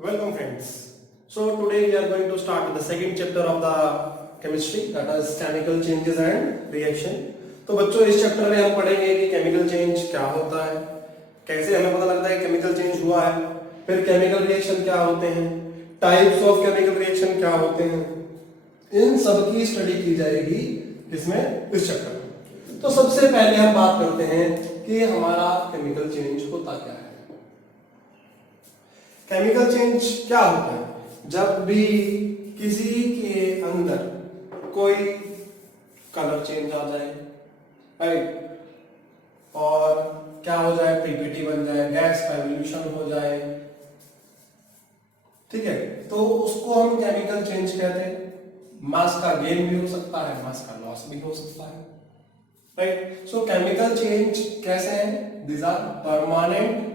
Welcome friends. So today we are going to start the second chapter of the chemistry, that is chemical changes and reaction. तो बच्चों इस chapter में हम पढ़ेंगे कि chemical change क्या होता है, कैसे हमें पता लगता है केमिकल चेंज हुआ है, फिर केमिकल रिएक्शन क्या होते हैं, टाइप्स ऑफ केमिकल रिएक्शन क्या होते हैं, इन सब की स्टडी की जाएगी इसमें इस चैप्टर में। तो सबसे पहले हम बात करते हैं कि हमारा केमिकल चेंज होता क्या है। केमिकल चेंज क्या होता है? जब भी किसी के अंदर कोई कलर चेंज आ जाए, राइट, और क्या हो जाए, पीपीटी बन जाए, गैस का एवोल्यूशन हो जाए, ठीक है, तो उसको हम केमिकल चेंज कहते हैं। मास का गेन भी हो सकता है, मास का लॉस भी हो सकता है, राइट। सो केमिकल चेंज कैसे हैं? These are permanent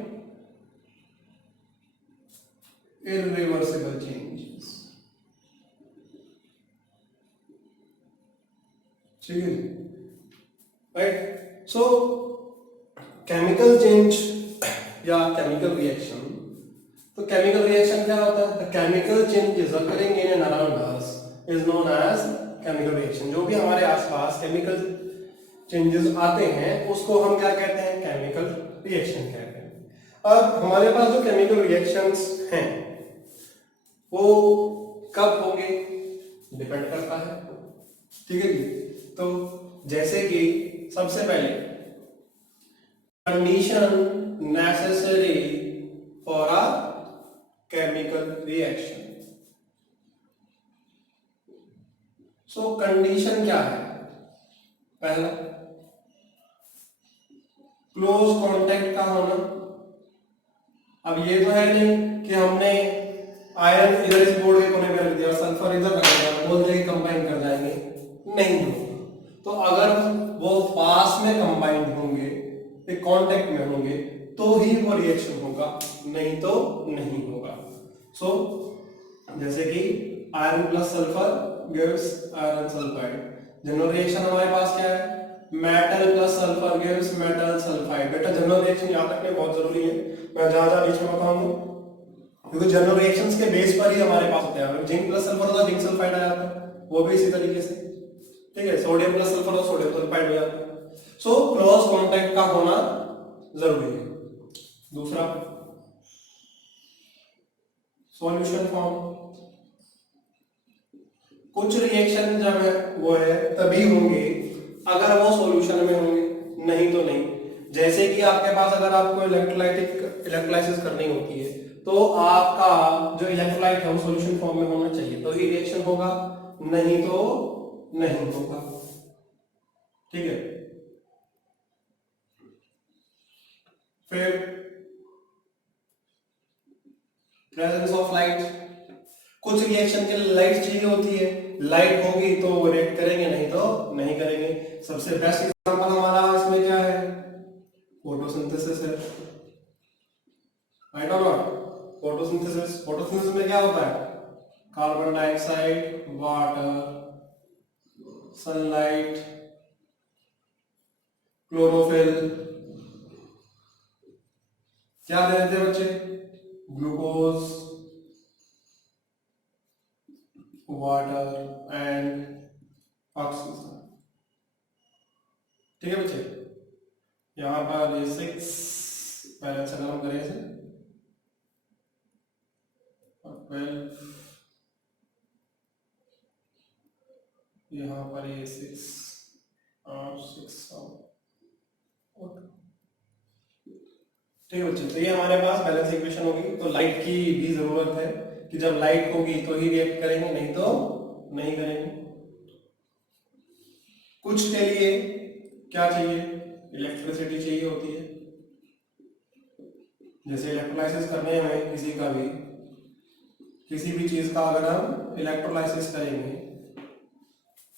irreversible changes, ठीक है, राइट। सो केमिकल चेंज या केमिकल रिएक्शन, तो केमिकल रिएक्शन क्या होता है? The chemical change is occurring in and around us is known as chemical reaction. जो भी हमारे आसपास केमिकल चेंजेस आते हैं उसको हम क्या कहते हैं? केमिकल रिएक्शन कहते हैं। अब हमारे पास जो केमिकल रिएक्शंस हैं वो कब होंगे डिपेंड करता है, ठीक है जी। तो जैसे कि सबसे पहले condition necessary for a chemical reaction. So condition क्या है? पहला क्लोज कांटेक्ट का होना। अब ये तो है नहीं कि हमने आयरन इधर इस बोर्ड के कोने में रख दिया, सल्फर इधर रख दिया, बोल देंगे कंबाइन कर जाएंगे, नहीं होगा। तो अगर वो पास में कंबाइंड होंगे, एक कांटेक्ट में होंगे, तो ही वो रिएक्शन होगा, नहीं तो नहीं होगा। सो जैसे कि iron plus sulphur gives iron sulphide. General reaction हमारे पास क्या है? Metal plus sulphur gives metal sulphide. बेटा जनरल रिएक्शन याद रखना बहुत जरूरी है, मैं जहां जहां बीच में बताऊंगा, क्योंकि जनरल रिएक्शंस के बेस पर ही हमारे पास होते हैं। जिंक प्लस सल्फर होता है जिंक सल्फाइड आ जाता है, वो भी इसी तरीके से, ठीक है। सोडियम प्लस सल्फर होता है सोडियम सल्फाइड हो जाता है। सो क्लोज कांटेक्ट का होना जरूरी है। दूसरा सॉल्यूशन फॉर्म। कुछ रिएक्शन जब है वो है तभी होंगे अगर वो सॉल्यूशन में होंगे, नहीं तो नहीं। जैसे कि आपके पास अगर आपको इलेक्ट्रोलाइसिस करनी होती है तो आपका जो इलेक्ट्रोलाइट है वो सॉल्यूशन फॉर्म में होना चाहिए, तो ही रिएक्शन होगा, नहीं तो नहीं होगा, ठीक है। फिर प्रेजेंस ऑफ लाइट। कुछ रिएक्शन के लिए लाइट चाहिए होती है, लाइट होगी तो वो रिएक्ट करेंगे, नहीं तो नहीं करेंगे। सबसे बेस्ट एग्जांपल हमारा इसमें क्या है? फोटोसिंथेसिस है, राइट और नॉट? फोटोसिंथेसिस में क्या होता है? Carbon dioxide, water, sunlight, chlorophyll, क्या दे देते हैं बच्चे? ग्लूकोज, वाटर एंड ऑक्सीजन, ठीक है बच्चे। यहां पर ये 6 बैलेंस अगर हम करें इसे, 12, यहाँ पर ये 6 और 6 और, ठीक है बच्चे। तो ये हमारे पास बैलेंस इक्वेशन होगी। तो लाइट की भी जरूरत है कि जब लाइट होगी तो ही रिएक्ट करेंगे, नहीं तो नहीं करेंगे। कुछ के लिए क्या चाहिए? इलेक्ट्रिसिटी चाहिए होती है। जैसे इलेक्ट्रोलाइसिस करने में किसी भी चीज का अगर हम इलेक्ट्रोलाइसिस करेंगे,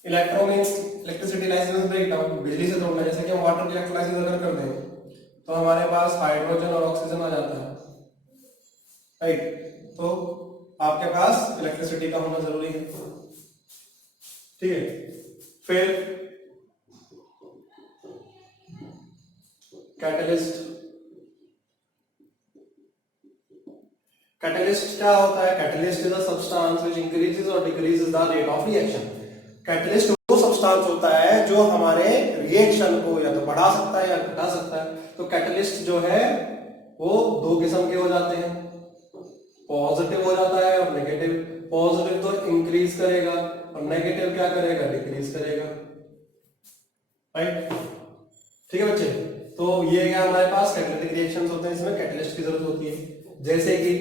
electro means electricity lysis breakdown, बिजली से तोड़ना। जैसे कि हम वाटर की इलेक्ट्रोलाइसिस अगर कर दें तो हमारे पास हाइड्रोजन और ऑक्सीजन आ जाता है, राइट। तो आपके पास इलेक्ट्रिसिटी का होना जरूरी है, ठीक है। फिर कैटलिस्ट। कैटलिस्ट क्या होता है? Catalyst is a substance which increases और decreases the rate of reaction. Catalyst वो सब्सटेंस होता है जो हमारे रिएक्शन को या तो बढ़ा सकता है या घटा सकता है। तो कैटलिस्ट जो है वो दो किस्म के हो जाते हैं, पॉजिटिव हो जाता है और नेगेटिव। पॉजिटिव तो इंक्रीज करेगा और नेगेटिव क्या करेगा? डिक्रीज करेगा, राइट? ठीक है बच्चे, तो ये क्या हमारे पास कैटालिटिक रिएक्शंस होते हैं, इसमें कैटलिस्ट की जरूरत होती है। जैसे कि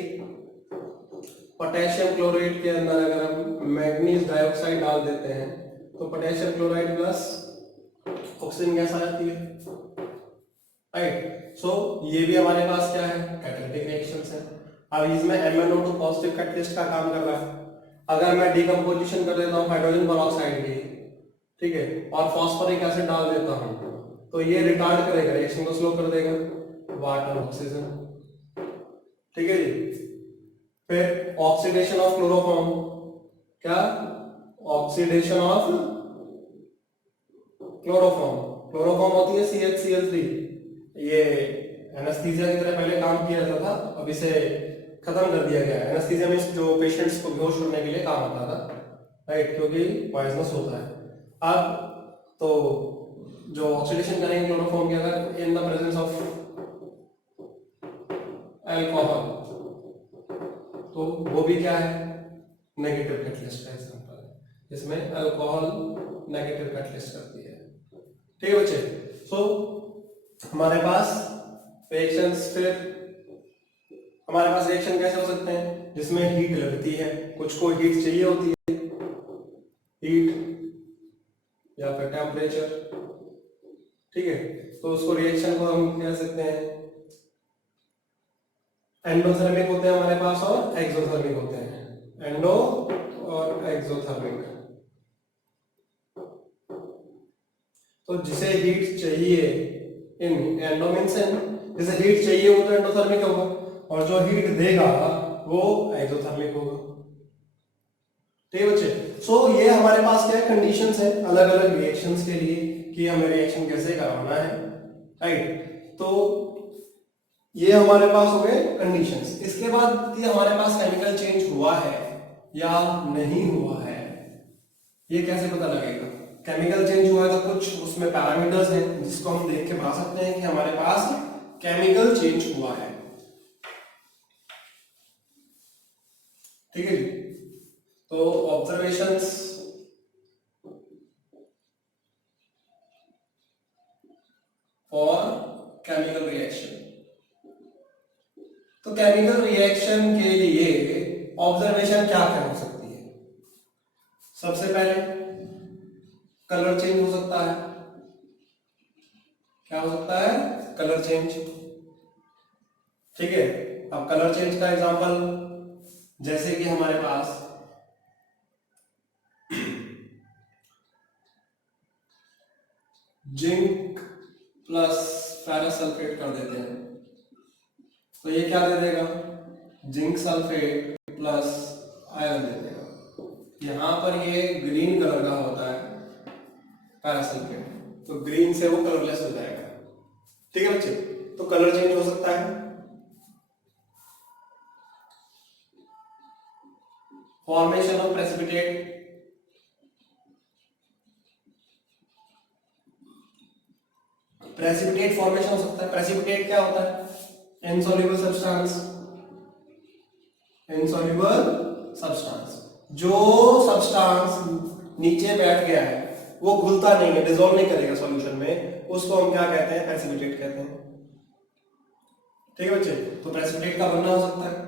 पोटेशियम क्लोराइड के अंदर अगर हम मैग्नीज डाइऑक्साइड डाल देते हैं तो potassium chloride plus oxygen gas आ जाती है, राइट? सो ये भी हमारे पास क्या है? कैटालिटिक रिएक्शंस है। अब इसमें MnO2 पॉजिटिव कैटलिस्ट का काम कर रहा है। अगर मैं डिकम्पोजिशन कर देता हूँ हाइड्रोजन पेरोक्साइड की, ठीक है, और फास्फोरिक एसिड डाल देता हूँ तो ये रिटार्ड करेगा, रिएक्शन को स्लो कर देगा, वाटर ऑक्सीजन, ठीक है जी। फिर ऑक्सीडेशन ऑफ क्लोरोफॉर्म, क्या? Oxidation of chloroform. क्लोरोफॉर्म होती है CHCl3। ये एनेस्थीसिया की तरह पहले काम किया जाता था, अब इसे खत्म कर दिया गया है। एनेस्थीसिया में जो पेशेंट्स को बेहोश करने के लिए काम आता था, राइट, क्योंकि पॉइजनस होता है। अब तो जो ऑक्सीडेशन करेंगे क्लोरोफॉर्म के अगर in the presence of alcohol, तो वो भी क्या है? नेगेटिव कैटलिस्ट का एग्जांपल है, इसमें अल्कोहल नेगेटिव कैटलिस्ट करती है, ठीक है बच्चे। सो हमारे पास रिएक्शंस, फिर हमारे पास रिएक्शन कैसे हो सकते हैं? जिसमें हीट लगती है, कुछ को हीट चाहिए होती है, हीट या फिर टेम्परेचर, ठीक है, तो उसको रिएक्शन को हम कह सकते हैं एंडोथर्मिक होते हैं हमारे पास और एक्सोथर्मिक होते हैं, एंडो और एक्सोथर्मिक। तो जिसे हीट चाहिए इन एंडो मींस जिसे हीट चाहिए वो तो एंडोथर्मिक होगा और जो हीट देगा वो एक्सोथर्मिक होगा, ठीक है बच्चे। सो ये हमारे पास क्या कंडीशंस है अलग अलग रिएक्शंस के लिए कि हमें रिएक्शन कैसे करवाना है, राइट? तो ये हमारे पास हो गए कंडीशंस। इसके बाद ये हमारे पास केमिकल चेंज हुआ है या नहीं हुआ है, ये कैसे पता लगेगा? केमिकल चेंज हुआ है तो कुछ उसमें पैरामीटर्स हैं जिसको हम देख के बता सकते हैं कि हमारे पास केमिकल चेंज हुआ है, ठीक है जी। तो ऑब्जर्वेशंस फॉर केमिकल रिएक्शन, तो केमिकल रिएक्शन के लिए ऑब्जर्वेशन क्या क्या हो सकती है? सबसे पहले कलर चेंज हो सकता है, क्या हो सकता है? कलर चेंज, ठीक है। अब कलर चेंज का एग्जांपल जैसे कि हमारे पास जिंक प्लस फेरस सल्फेट कर देते हैं तो ये क्या दे देगा? जिंक सल्फेट प्लस आयरन दे देगा। यहां पर ये ग्रीन कलर का होता है फेरस सल्फेट, तो ग्रीन से वो कलरलेस हो जाएगा, ठीक है बच्चे। तो कलर चेंज हो सकता है। Formation of precipitate, precipitate formation हो सकता है। प्रेसिपिटेट क्या होता है? इनसॉल्युबल सब्सटेंस, इनसॉल्युबल सब्सटेंस, जो सब्सटेंस नीचे बैठ गया है वो घुलता नहीं है, डिसॉल्व नहीं करेगा सॉल्यूशन में, उसको हम क्या कहते हैं? प्रेसिपिटेट कहते हैं, ठीक है बच्चे। तो प्रेसिपिटेट का बनना हो सकता है।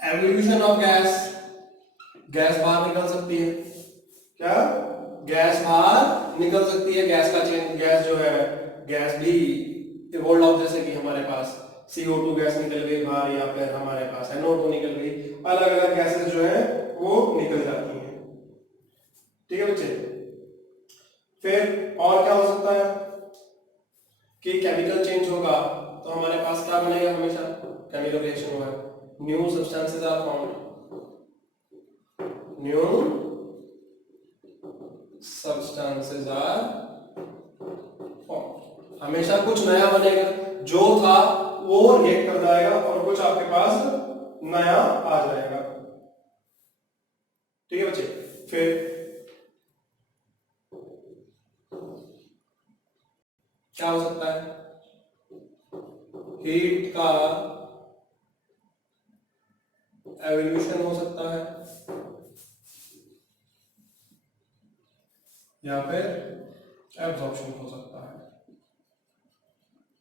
एवोल्यूशन ऑफ गैस, गैस बाहर निकल सकती है, क्या? गैस बाहर निकल सकती है, गैस का चेंज, गैस जो है गैस भी इवॉल्व ऑफ, जैसे कि हमारे पास CO2 गैस निकल गई बाहर या फिर हमारे पास NO2 निकल गई, अलग अलग गैसेस जो है वो निकल जाती हैं, ठीक है बच्चे। फिर और क्या हो सकता है कि केमिकल चेंज होगा तो हमारे पास क्या बनेगा? हमेशा केमिकल रिएक्शन होगा, new substances are found, new substances are formed. हमेशा कुछ नया बनेगा, जो था वो रिएक्ट कर जाएगा और कुछ आपके पास नया आ जाएगा। ठीक है बच्चे। फिर क्या हो सकता है, हीट का एवोल्यूशन हो सकता है या फिर एब्जॉर्प्शन हो सकता है।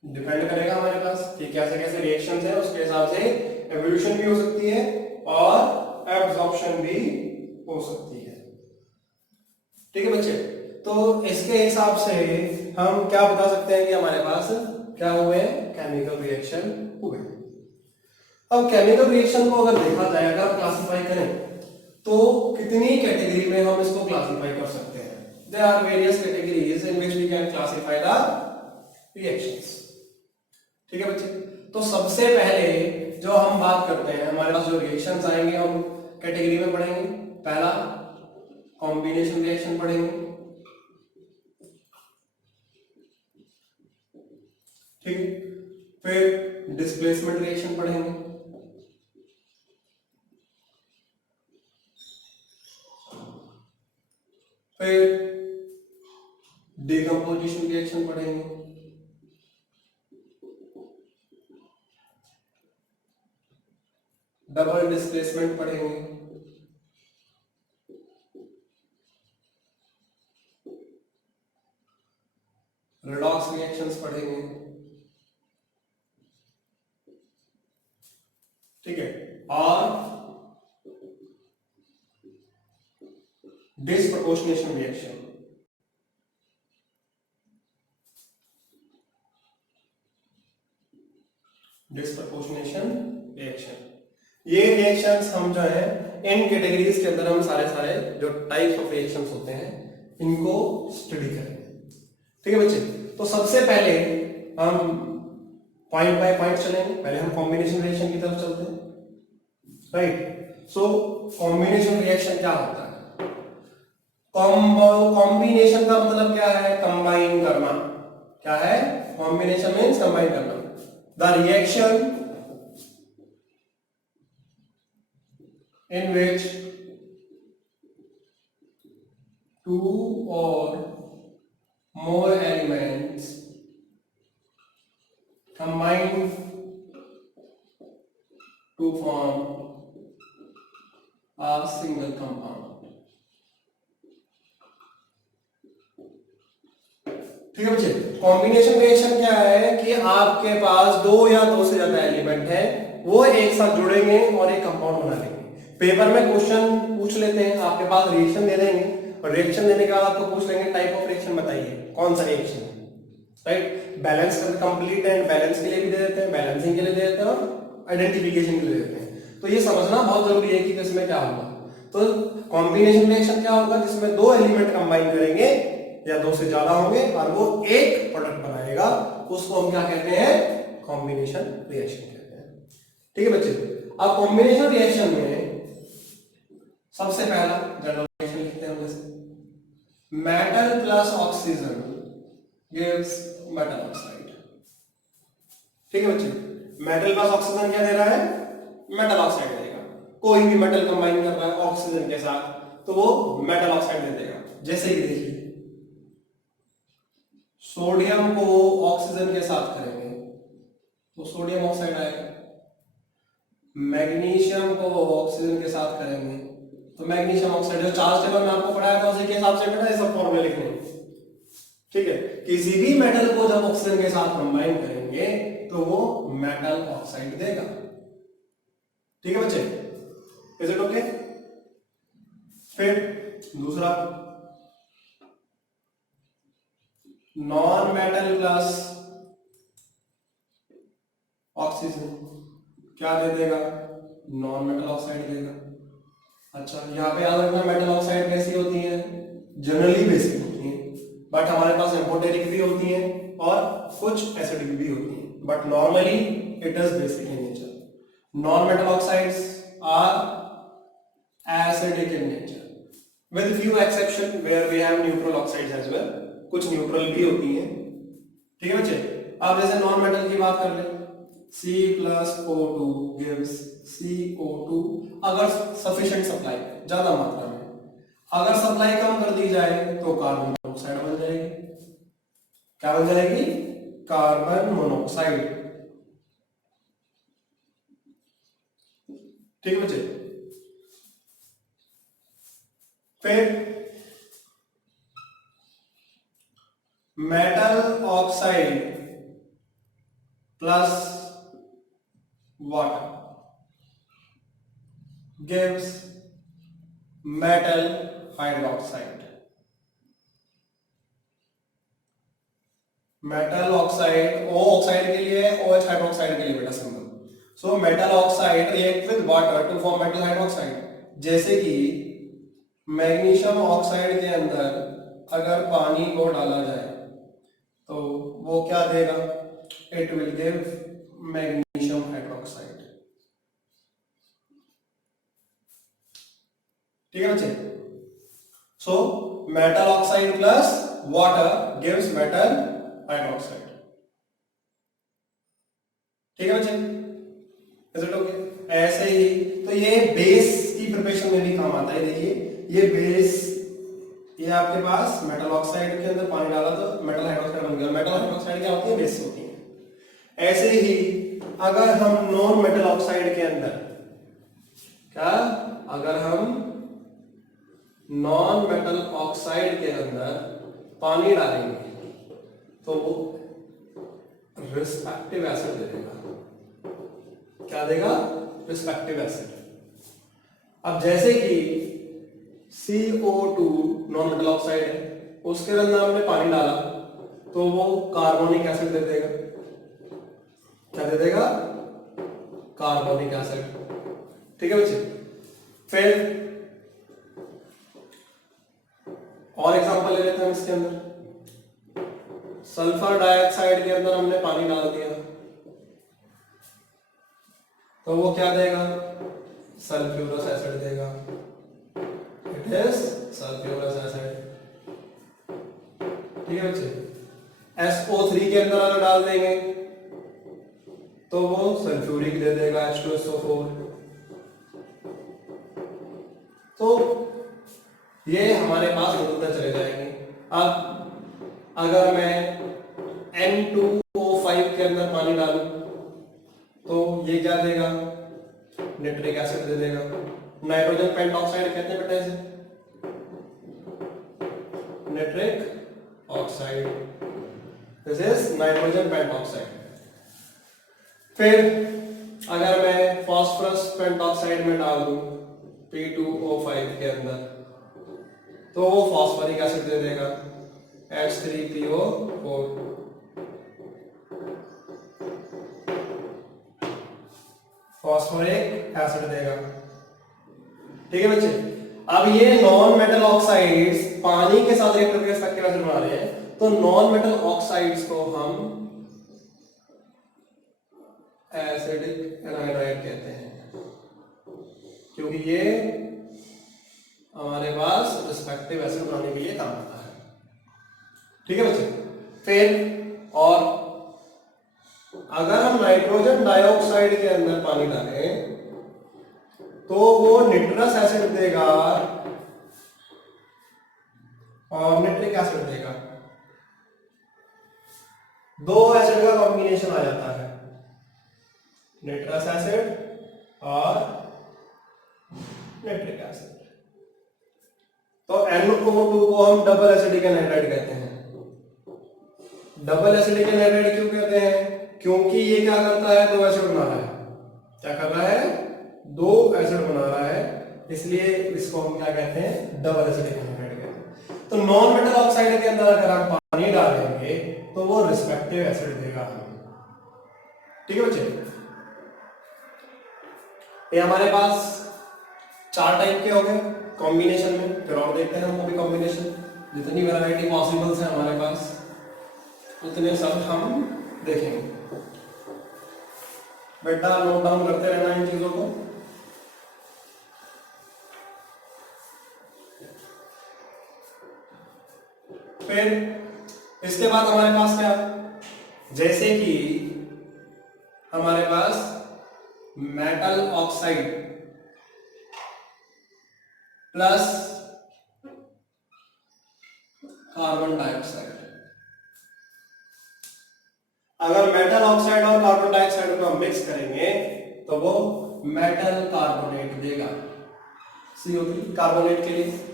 डिपेंड करेगा हमारे पास कि कैसे कैसे रिएक्शंस हैं, उसके हिसाब से एवोल्यूशन भी हो सकती है और एब्जॉर्प्शन भी हो सकती है। ठीक है बच्चे, तो इसके हिसाब से हम क्या बता सकते हैं कि हमारे पास क्या हुए हैं, केमिकल रिएक्शन हुए। अब केमिकल रिएक्शन को अगर देखा जाए, अगर क्लासिफाई करें तो कितनी कैटेगरी में हम इसको क्लासिफाई कर सकते हैं। There are various categories in which we can classify the reactions. ठीक है बच्चे, तो सबसे पहले जो हम बात करते हैं, हमारे पास जो रिएक्शंस आएंगे हम कैटेगरी में पढ़ेंगे। पहला कॉम्बिनेशन रिएक्शन पढ़ेंगे, ठीक है। फिर डिस्प्लेसमेंट रिएक्शन पढ़ेंगे, फिर डिकम्पोजिशन रिएक्शन पढ़ेंगे, डबल डिस्प्लेसमेंट पढ़ेंगे, रेडॉक्स रिएक्शंस पढ़ेंगे, ठीक है, और डिस्प्रपोर्शनेशन रिएक्शन। डिस्प्रपोर्शनेशन रिएक्शन, ये रिएक्शंस हम जो है इन कैटेगरीज के अंदर हम सारे जो टाइप्स ऑफ रिएक्शंस होते हैं इनको स्टडी करेंगे। ठीक है बच्चे, तो सबसे पहले हम पॉइंट बाय पॉइंट चलेंगे। पहले हम कॉम्बिनेशन रिएक्शन की तरफ चलते हैं, राइट। सो कॉम्बिनेशन रिएक्शन क्या होता है? कॉम्बिनेशन का मतलब क्या है? कंबाइन करना। क्या है? कॉम्बिनेशन मीन्स कंबाइन करना। The reaction in which two or more elements combine to form a single compound। ठीक है बच्चे, कॉम्बिनेशन रिएक्शन क्या है कि आपके पास दो या दो से ज्यादा एलिमेंट है, वो एक साथ जुड़ेंगे और एक कंपाउंड बना लेंगे। पेपर में क्वेश्चन पूछ लेते हैं, आपके पास रिएक्शन दे देंगे और रिएक्शन देने के बाद आपको पूछ लेंगे टाइप ऑफ रिएक्शन बताइए, कौन सा रिएक्शन है, राइट। बैलेंस कर कंप्लीट एंड बैलेंस के लिए भी दे देते हैं, बैलेंसिंग के लिए दे देते हैं और आइडेंटिफिकेशन के लिए देते हैं। तो ये समझना बहुत जरूरी है कि किसमें क्या होगा। तो कॉम्बिनेशन रिएक्शन क्या होगा? जिसमें दो एलिमेंट कंबाइन करेंगे या दो से ज्यादा होंगे और वो एक प्रोडक्ट बनाएगा, उसको हम क्या कहते हैं? कॉम्बिनेशन रिएक्शन कहते हैं। ठीक है बच्चे, अब कॉम्बिनेशन रिएक्शन में सबसे पहला जनरल रिएक्शन लिखते हैं, जैसे metal plus oxygen gives metal oxide. ठीक है बच्चे, मेटल प्लस ऑक्सीजन क्या दे रहा है? मेटल ऑक्साइड देगा। कोई भी मेटल कंबाइन कर रहा है ऑक्सीजन के साथ तो वो मेटल ऑक्साइड दे देगा। जैसे कि देखिए, सोडियम को ऑक्सीजन के साथ करेंगे तो सोडियम ऑक्साइड आएगा। मैग्नीशियम को ऑक्सीजन के साथ करेंगे तो मैग्नीशियम ऑक्साइड। जो चार्ज टेबल में आपको पढ़ाया था उसी के हिसाब से बेटा ये सब फॉर्मूले लिखने हैं। ठीक है, किसी भी मेटल को जब ऑक्सीजन के साथ कंबाइन करेंगे तो वो मेटल ऑक्साइड देगा। ठीक है बच्चे, इज इट ओके? फिर दूसरा, नॉन मेटल प्लस ऑक्सीजन क्या दे देगा? नॉन मेटल ऑक्साइड देगा। अच्छा, यहाँ पे याद रखना मेटल ऑक्साइड कैसी होती है? जनरली बेसिक होती है, बट हमारे पास एम्फोटेरिक भी होती है और कुछ एसिडिक भी होती है, but normally it is basic in nature. Non metal oxides are acidic in nature with few exception where we have neutral oxides as well. कुछ न्यूट्रल भी होती हैं, ठीक है बच्चे। अब जैसे नॉन मेटल की बात कर ले, C+O2 gives CO2 अगर सफिशिएंट सप्लाई, ज्यादा मात्रा में, अगर सप्लाई कम कर दी जाए तो कार्बन मोनोऑक्साइड बन जाएगी। क्या बन जाएगी? Carbon monoxide. ठीक है बच्चे। फिर metal oxide plus water gives metal hydroxide। Metal oxide O oxide के लिए, OH हाइड्रोक्साइड के लिए बेटा symbol. So metal oxide react with water to form metal hydroxide. जैसे कि मैग्नीशियम ऑक्साइड के अंदर अगर पानी को डाला जाए तो वो क्या देगा? It will give magnesium hydroxide. ठीक है बच्चे। सो metal oxide plus water gives metal hydroxide. ठीक है बच्चे, इज इट ओके? ऐसे ही तो ये बेस की प्रिपरेशन में भी काम आता है। देखिए ये बेस, ये आपके पास मेटल ऑक्साइड के अंदर पानी डाला तो मेटल हाइड्रोक्साइड बन गया। मेटल हाइड्रोक्साइड क्या होती है? बेस होती है। ऐसे ही अगर हम नॉन मेटल ऑक्साइड के अंदर, क्या अगर हम नॉन मेटल ऑक्साइड के अंदर पानी डालेंगे तो वो रिस्पेक्टिव एसिड दे देगा। क्या देगा? Respective acid. अब जैसे कि CO2 नॉन मेटल ऑक्साइड है, उसके अंदर हमने पानी डाला तो वो कार्बोनिक एसिड दे देगा। क्या दे देगा? Carbonic acid. ठीक है बच्चे। फिर और एग्जांपल ले लेते हैं इसके अंदर। सल्फर डाइऑक्साइड के अंदर हमने पानी डाल दिया तो वो क्या देगा? सल्फ्यूरस एसिड देगा। It is sulphurous acid. ठीक है बच्चे। SO3 के अंदर अगर डाल देंगे तो वो सल्फ्यूरिक दे देगा, H2SO4। तो ये हमारे पास बदलते चले जाएंगे। अब अगर मैं N2O5 के अंदर पानी डालूं तो ये क्या देगा? नाइट्रिक एसिड दे देगा। नाइट्रोजन पेंटॉक्साइड कहते हैं बेटा इसे, nitric oxide. This is nitrogen pentoxide. फिर अगर मैं फास्फोरस पेंटॉक्साइड में डाल दूं P2O5 के अंदर तो वो फास्फोरिक एसिड दे देगा, H3PO4। फास्फोरिक एसिड देगा। ठीक है बच्चे। अब ये नॉन मेटल ऑक्साइड्स पानी के साथ रिएक्ट करके रिस्पेक्टिव एसिड बना रहे हैं, तो नॉन मेटल ऑक्साइड्स को हम एसिडिक एनाहाइड्राइड कहते हैं, क्योंकि ये हमारे पास रिस्पेक्टिव एसिड बनाने के लिए काम आता है। ठीक है बच्चे। फिर और अगर हम नाइट्रोजन डाइऑक्साइड के अंदर पानी डालें तो वो निट्रस एसिड देगा और नाइट्रिक एसिड देगा। दो एसिड का कॉम्बिनेशन आ जाता है, निट्रस एसिड और नाइट्रिक एसिड। तो NO2 को हम डबल एसिडिक एनहाइड्राइड कहते हैं। डबल एसिडिक एनहाइड्राइड क्यों कहते हैं? क्योंकि ये क्या करता है? दो एसिड बना रहा है। क्या कर रहा है? दो एसिड बना रहा है, इसलिए इसको हम क्या कहते हैं? डबल एसिडिक एनहाइड्राइड कहते हैं। तो नॉन मेटल ऑक्साइड के अंदर अगर हम पानी डालेंगे तो वो रिस्पेक्टिव एसिड देगा हमें। ठीक है बच्चे। ये हमारे पास चार टाइप के हो गए कॉम्बिनेशन में। फिर और देखते हैं हम वो भी कॉम्बिनेशन, जितनी वैरायटी पॉसिबल्स है हमारे पास उतने सब हम देखेंगे। बेटा नोट डाउन करते रहना इन चीजों को। फिर इसके बाद हमारे पास क्या जैसे कि हमारे पास metal oxide plus carbon dioxide, अगर मेटल ऑक्साइड और कार्बन डाइऑक्साइड को हम मिक्स करेंगे तो वो मेटल कार्बोनेट देगा। CO3 कार्बोनेट के लिए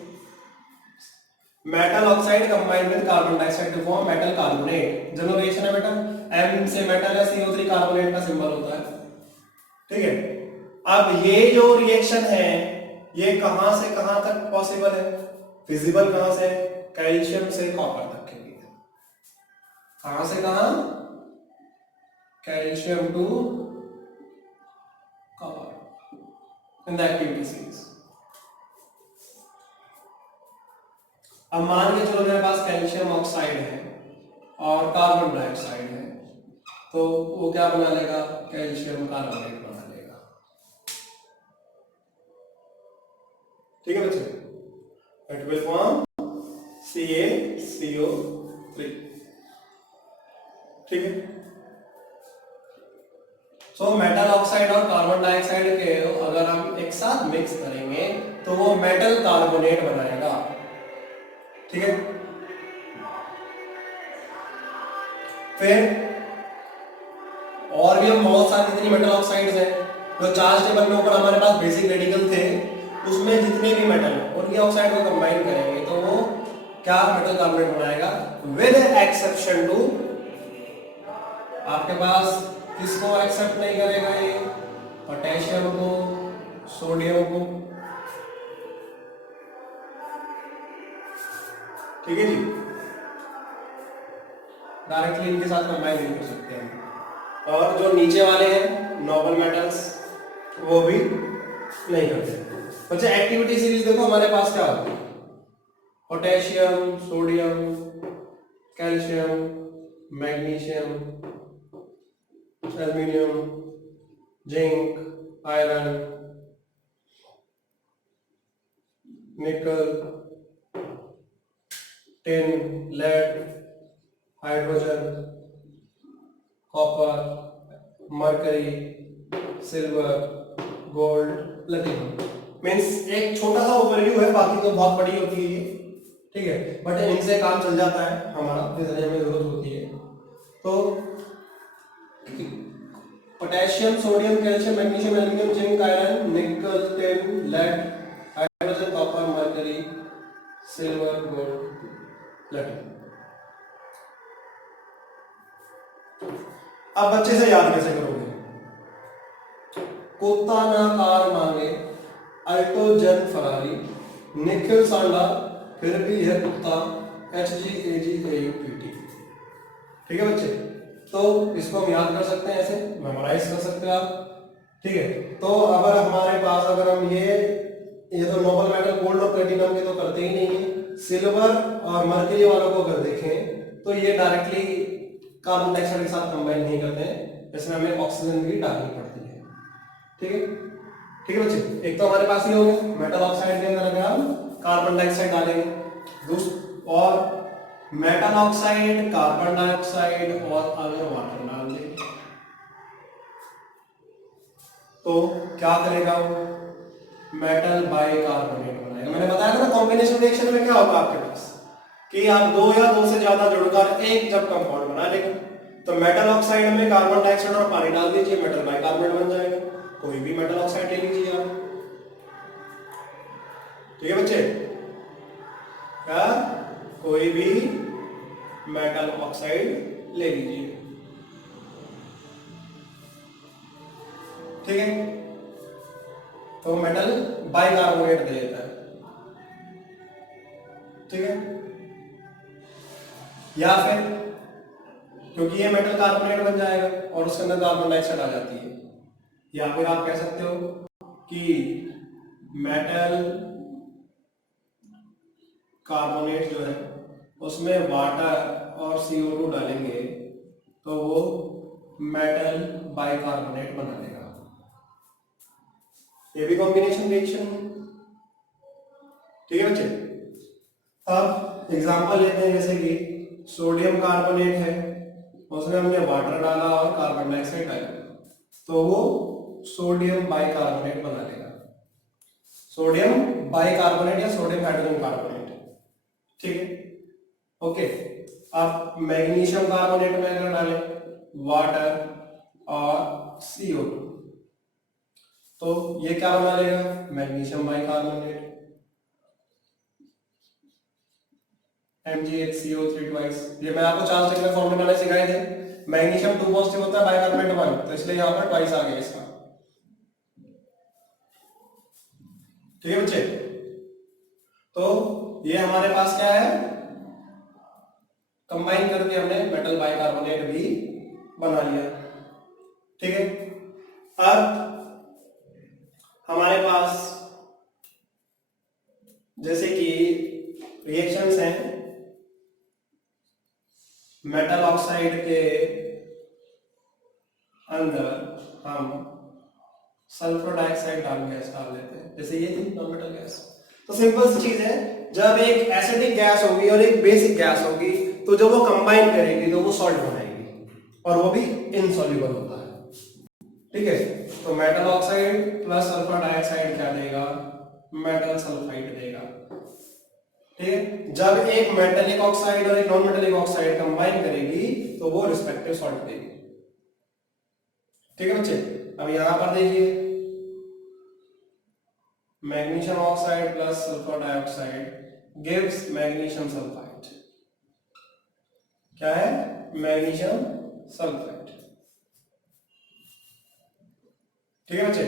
metal oxide combined with carbon dioxide to form metal carbonate. दोनों रिएक्शन है बेटा, M से मेटल है, CO3 कार्बोनेट का सिंबल होता है। ठीक है, अब ये जो रिएक्शन है ये कहां से कहां तक पॉसिबल है, फिजिबल कहां से, कैल्शियम से कॉपर तक के लिए। कहां से कहां, calcium to copper in the activity series. अब मान के चलो मेरे पास कैल्शियम ऑक्साइड है और कार्बन डाइऑक्साइड है, तो वो क्या बना लेगा, कैल्शियम कार्बोनेट बना लेगा। ठीक है बच्चे, इट विल फॉर्म CaCO3। ठीक है, सो मेटल ऑक्साइड और कार्बन डाइऑक्साइड के अगर हम एक साथ मिक्स करेंगे तो वो मेटल कार्बोनेट बनाएगा। ठीक है, फिर और भी हम बहुत सारी जितनी मेटल ऑक्साइड्स हैं जो चार्ज टेबल में ऊपर हमारे पास बेसिक रेडिकल थे, उसमें जितने भी मेटल हैं उनकी ऑक्साइड को कंबाइन करेंगे तो वो क्या मेटल कार्बोनेट बनाएगा, विद एक्सेप्शन टू, आपके पास किसको एक्सेप्ट नहीं करेगा ये, पोटेशियम को, सोडियम को। ठीक है जी, डायरेक्टली इनके साथ कंबाइन नहीं कर सकते हैं। और जो नीचे वाले हैं नोबल मेटल्स वो भी नहीं करते। बच्चे एक्टिविटी सीरीज देखो हमारे पास क्या होती है, potassium, sodium, calcium, magnesium, aluminium, zinc, iron, nickel, tin, lead, hydrogen, copper, mercury, silver, gold, platinum. Means एक छोटा सा ओवरव्यू है, बाकी तो बहुत बड़ी होती है ये। ठीक है, बट इनसे काम चल जाता है हमारा, जितनी हमें जरूरत होती है। तो potassium, sodium, calcium, magnesium, aluminium, zinc, iron, nickel, tin, lead, hydrogen, copper, mercury, silver, gold, platinum. अब बच्चे से याद कैसे करोगे, कुत्ता ना कार मांगे, अल्टो जन फरारी, निखिल सांडा, फिर भी यह कुत्ता, HGAGAUPT। ठीक है बच्चे, तो इसको हम याद कर सकते हैं, ऐसे मेमोराइज कर सकते हैं आप। ठीक है, तो अगर हमारे पास अगर हम ये तो नोबल मेटल गोल्ड और प्लेटिनम के तो करते ही नहीं है, सिल्वर और मर्करी वालों को अगर देखें तो ये डायरेक्टली कार्बन डाइऑक्साइड के साथ कंबाइन नहीं करते हैं, इसमें हमें ऑक्सीजन भी डालनी पड़ती है। ठीक है, ठीक है बच्चे, एक तो हमारे पास ये हो गया मेटल ऑक्साइड के अंदर अगर हम कार्बन डाइऑक्साइड डालेंगे, और मेटल ऑक्साइड, कार्बन डाइऑक्साइड और अगर वाटर डाल दें तो क्या करेगा वो, मेटल बाइकार्बोनेट बनाएगा। मैंने बताया था ना कॉम्बिनेशन रिएक्शन में क्या होगा आपके पास कि आप दो या दो से ज्यादा जुड़कर एक जब कंपाउंड बना लेंगे तो मेटल ऑक्साइड में कार्बन डाइऑक्साइड और पानी डाल दीजिए, मेटल बाइकार्बोनेट बन जाएगा। कोई भी मेटल ऑक्साइड ले लीजिए आप। ठीक है बच्चे, क्या कोई भी मेटल ऑक्साइड ले लीजिए। ठीक है, तो मेटल बाइकार्बोनेट दे देता है। ठीक है, या फिर क्योंकि ये मेटल कार्बोनेट बन जाएगा और उसके अंदर कार्बन डाइऑक्साइड आ जाती है, या फिर आप कह सकते हो कि मेटल कार्बोनेट जो है उसमें वाटर और CO2 डालेंगे तो वो मेटल बाइकार्बोनेट बना देगा। ये भी कॉम्बिनेशन रिएक्शन है। ठीक है बच्चे, अब एग्जांपल लेते हैं, जैसे कि सोडियम कार्बोनेट है उसमें हमने वाटर डाला और कार्बन डाइऑक्साइड डाला, तो वो सोडियम बाइकार्बोनेट बना लेगा, सोडियम बाइकार्बोनेट या सोडियम हाइड्रोजन कार्बोनेट। ठीक है, ओके। अब मैग्नीशियम कार्बोनेट में अगर डालें वाटर और CO2, तो ये क्या बना लेगा, मैग्नीशियम बाइकार्बोनेट, MgHCO3 ट्वाइस। ये मैं आपको चार्ज टेबल फॉर्म में डालने सिखाए थे। मैग्नीशियम 2 पॉजिटिव होता है, बाइकार्बोनेट 1, तो इसलिए यहां पर ट्वाइस आ गया इसका। ठीक है बच्चे, तो ये हमारे पास क्या है, कंबाइन करके हमने मेटल बाइकार्बोनेट भी बना लिया। ठीक है, अब हमारे पास जैसे कि रिएक्शंस हैं, मेटल ऑक्साइड के अंदर हम सल्फर डाइऑक्साइड गैस डाल देते हैं, जैसे ये थी नॉन मेटल गैस। तो सिंपल सी चीज है, जब एक एसिडिक गैस होगी और एक बेसिक गैस होगी, तो जब वो कंबाइन करेगी तो वो सॉल्ट बनाएगी, और वो भी इनसॉल्युबल होता है। ठीक है, तो metal oxide plus sulphur dioxide क्या देगा, मेटल सल्फाइड देगा। ठीक है, जब एक मेटेलिक ऑक्साइड और एक नॉन मेटेलिक ऑक्साइड कंबाइन करेगी तो वो रिस्पेक्टिव सॉल्ट देगी। ठीक है बच्चे, अब यहां पर देखिए, magnesium oxide plus sulphur dioxide gives magnesium sulphide. क्या है, मैग्नीशियम सल्फाइड। ठीक है बच्चे,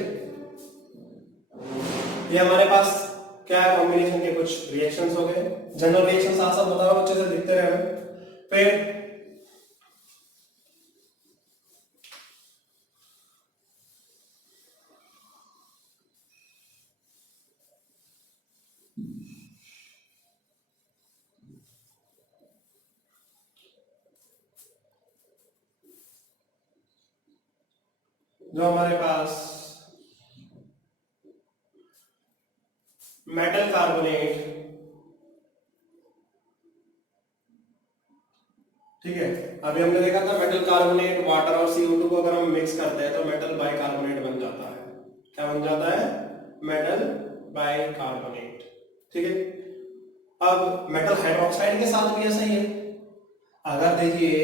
ये हमारे पास क्या है, कॉम्बिनेशन के कुछ रिएक्शंस हो गए। जनरल रिएक्शन साथ साथ बता रहा हूं, अच्छे से लिखते रहना। फिर जो हमारे पास मेटल कार्बोनेट, ठीक है, अभी हमने देखा था मेटल कार्बोनेट वाटर और CO2 को अगर हम मिक्स करते हैं तो मेटल बाइकार्बोनेट बन जाता है। क्या बन जाता है, मेटल बाइकार्बोनेट। ठीक है, अब मेटल हाइड्रोक्साइड के साथ भी ऐसा ही है। अगर देखिए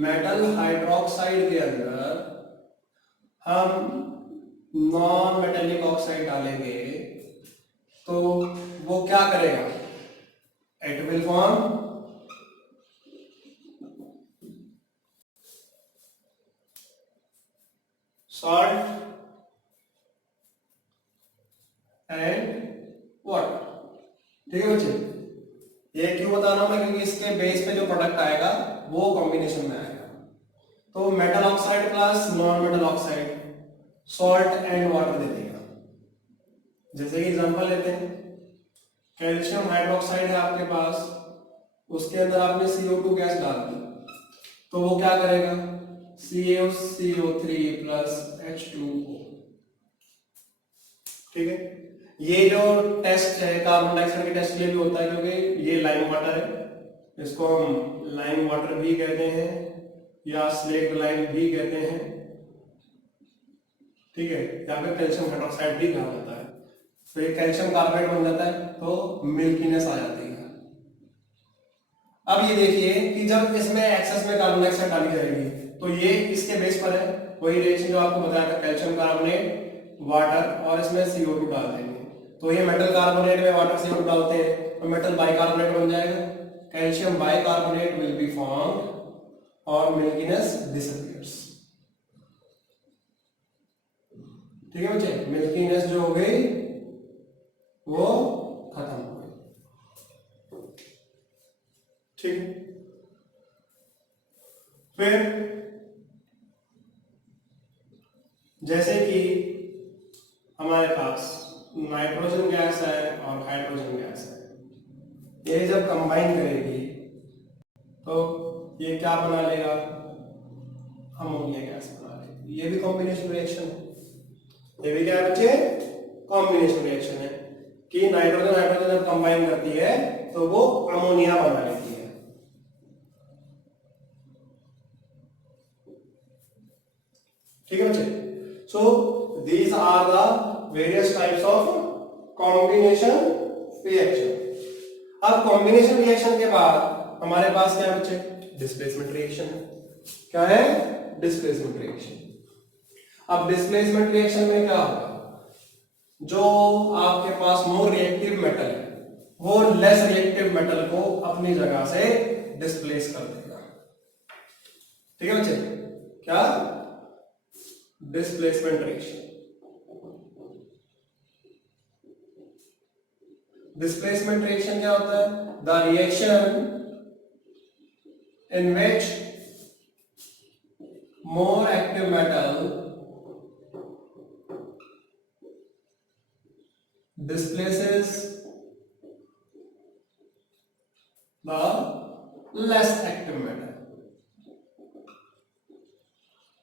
मेटल हाइड्रोक्साइड के अंदर हम नॉन मेटेलिक ऑक्साइड डालेंगे तो वो क्या करेगा, it will form salt and water। ठीक है बच्चे, ये क्यों बता रहा हूं मैं, क्योंकि इसके बेस पे जो प्रोडक्ट आएगा वो कॉम्बिनेशन में आएगा। तो metal oxide plus non metal oxide salt and water दे देगा। जैसे कि एग्जांपल लेते हैं, कैल्शियम हाइड्रोक्साइड है आपके पास, उसके अंदर आपने CO2 गैस डाल दी, तो वो क्या करेगा, CaCO3 प्लस H2O। ठीक है, ये जो टेस्ट है कार्बन डाइऑक्साइड के टेस्ट के लिए भी होता है, क्योंकि ये लाइम वाटर है, इसको हम लाइम वाटर भी कहते हैं या स्लेक्ट लाइम भी कहते हैं। ठीक है, या फिर कैल्शियम हाइड्रोक्साइड भी कहा जाता है। तो ये कैल्शियम कार्बोनेट बन जाता है, तो मिल्कीनेस आ जाती है। अब ये देखिए कि जब इसमें एक्सेस में कार्बन डाइऑक्साइड डाली जाएगी तो ये इसके बेस पर है, वही रिएक्शन जो आपको बताया था, कैल्शियम कार्बोनेट वाटर और इसमें CO2 डाल देंगे, तो ये मेटल कार्बोनेट में वाटर CO2 डालते हैं तो मेटल बाइकार्बोनेट बन जाएगा, calcium bicarbonate will be formed और मिल्कीनेस डिसअपीयर्स। ठीक है बच्चे, मिल्कीनेस जो हो गई वो खत्म हो गई। ठीक है, फिर जैसे कि हमारे पास नाइट्रोजन गैस है और हाइड्रोजन गैस है, ये जब कंबाइन करेगी तो ये क्या बना लेगा, अमोनिया गैस बना लेगी। ये भी कॉम्बिनेशन रिएक्शन है, ये भी क्या है बच्चे, कॉम्बिनेशन रिएक्शन है कि नाइट्रोजन हाइड्रोजन जब कंबाइन करती है तो वो अमोनिया बना लेती है। ठीक है बच्चे। So these are the various types of combination reaction. अब कॉम्बिनेशन रिएक्शन के बाद हमारे पास क्या है बच्चे, डिस्प्लेसमेंट रिएक्शन। क्या है, डिस्प्लेसमेंट रिएक्शन। अब डिस्प्लेसमेंट रिएक्शन में क्या होगा, जो आपके पास मोर रिएक्टिव मेटल है वो लेस रिएक्टिव मेटल को अपनी जगह से डिस्प्लेस कर देगा। ठीक है बच्चे, क्या, डिस्प्लेसमेंट रिएक्शन। डिस्प्लेसमेंट रिएक्शन क्या होता है, the reaction in which more active metal displaces the less active metal।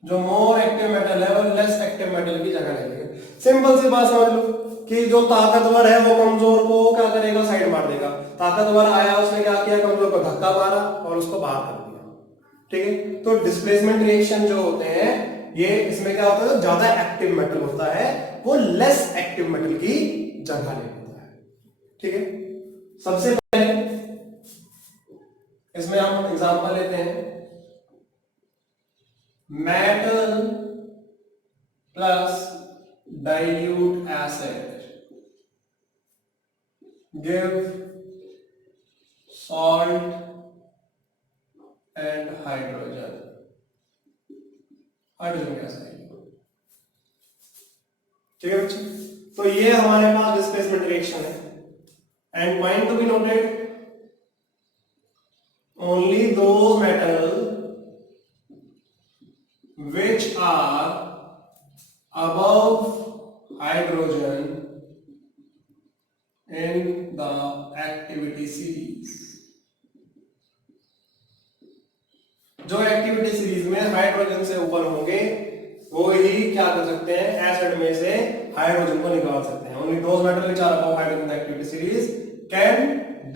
जो मोर एक्टिव मेटल है वो लेस एक्टिव मेटल की जगह ले लेगा। सिंपल सी बात समझ लो कि जो ताकतवर है वो कमजोर को क्या करेगा, साइड मार देगा। ताकतवर आया, उसने क्या किया, कमजोर को धक्का मारा और उसको बाहर कर दिया। ठीक है, तो डिस्प्लेसमेंट रिएक्शन जो होते हैं ये, इसमें क्या होता है, ज्यादा एक्टिव मेटल होता है वो लेस एक्टिव मेटल की जगह ले लेता है। ठीक है, सबसे पहले इसमें हम एग्जांपल लेते हैं, metal plus dilute acid give salt and hydrogen gas आएगी। ठीक है बच्चे, तो ये हमारे पास डिस्प्लेसमेंट रिएक्शन है। And point to be noted, only those metal which are above hydrogen in the activity series। जो एक्टिविटी सीरीज में हाइड्रोजन से ऊपर होंगे वो ही क्या कर सकते हैं, एसिड में से हाइड्रोजन को निकाल सकते हैं। Only those metal which are above hydrogen in the activity series can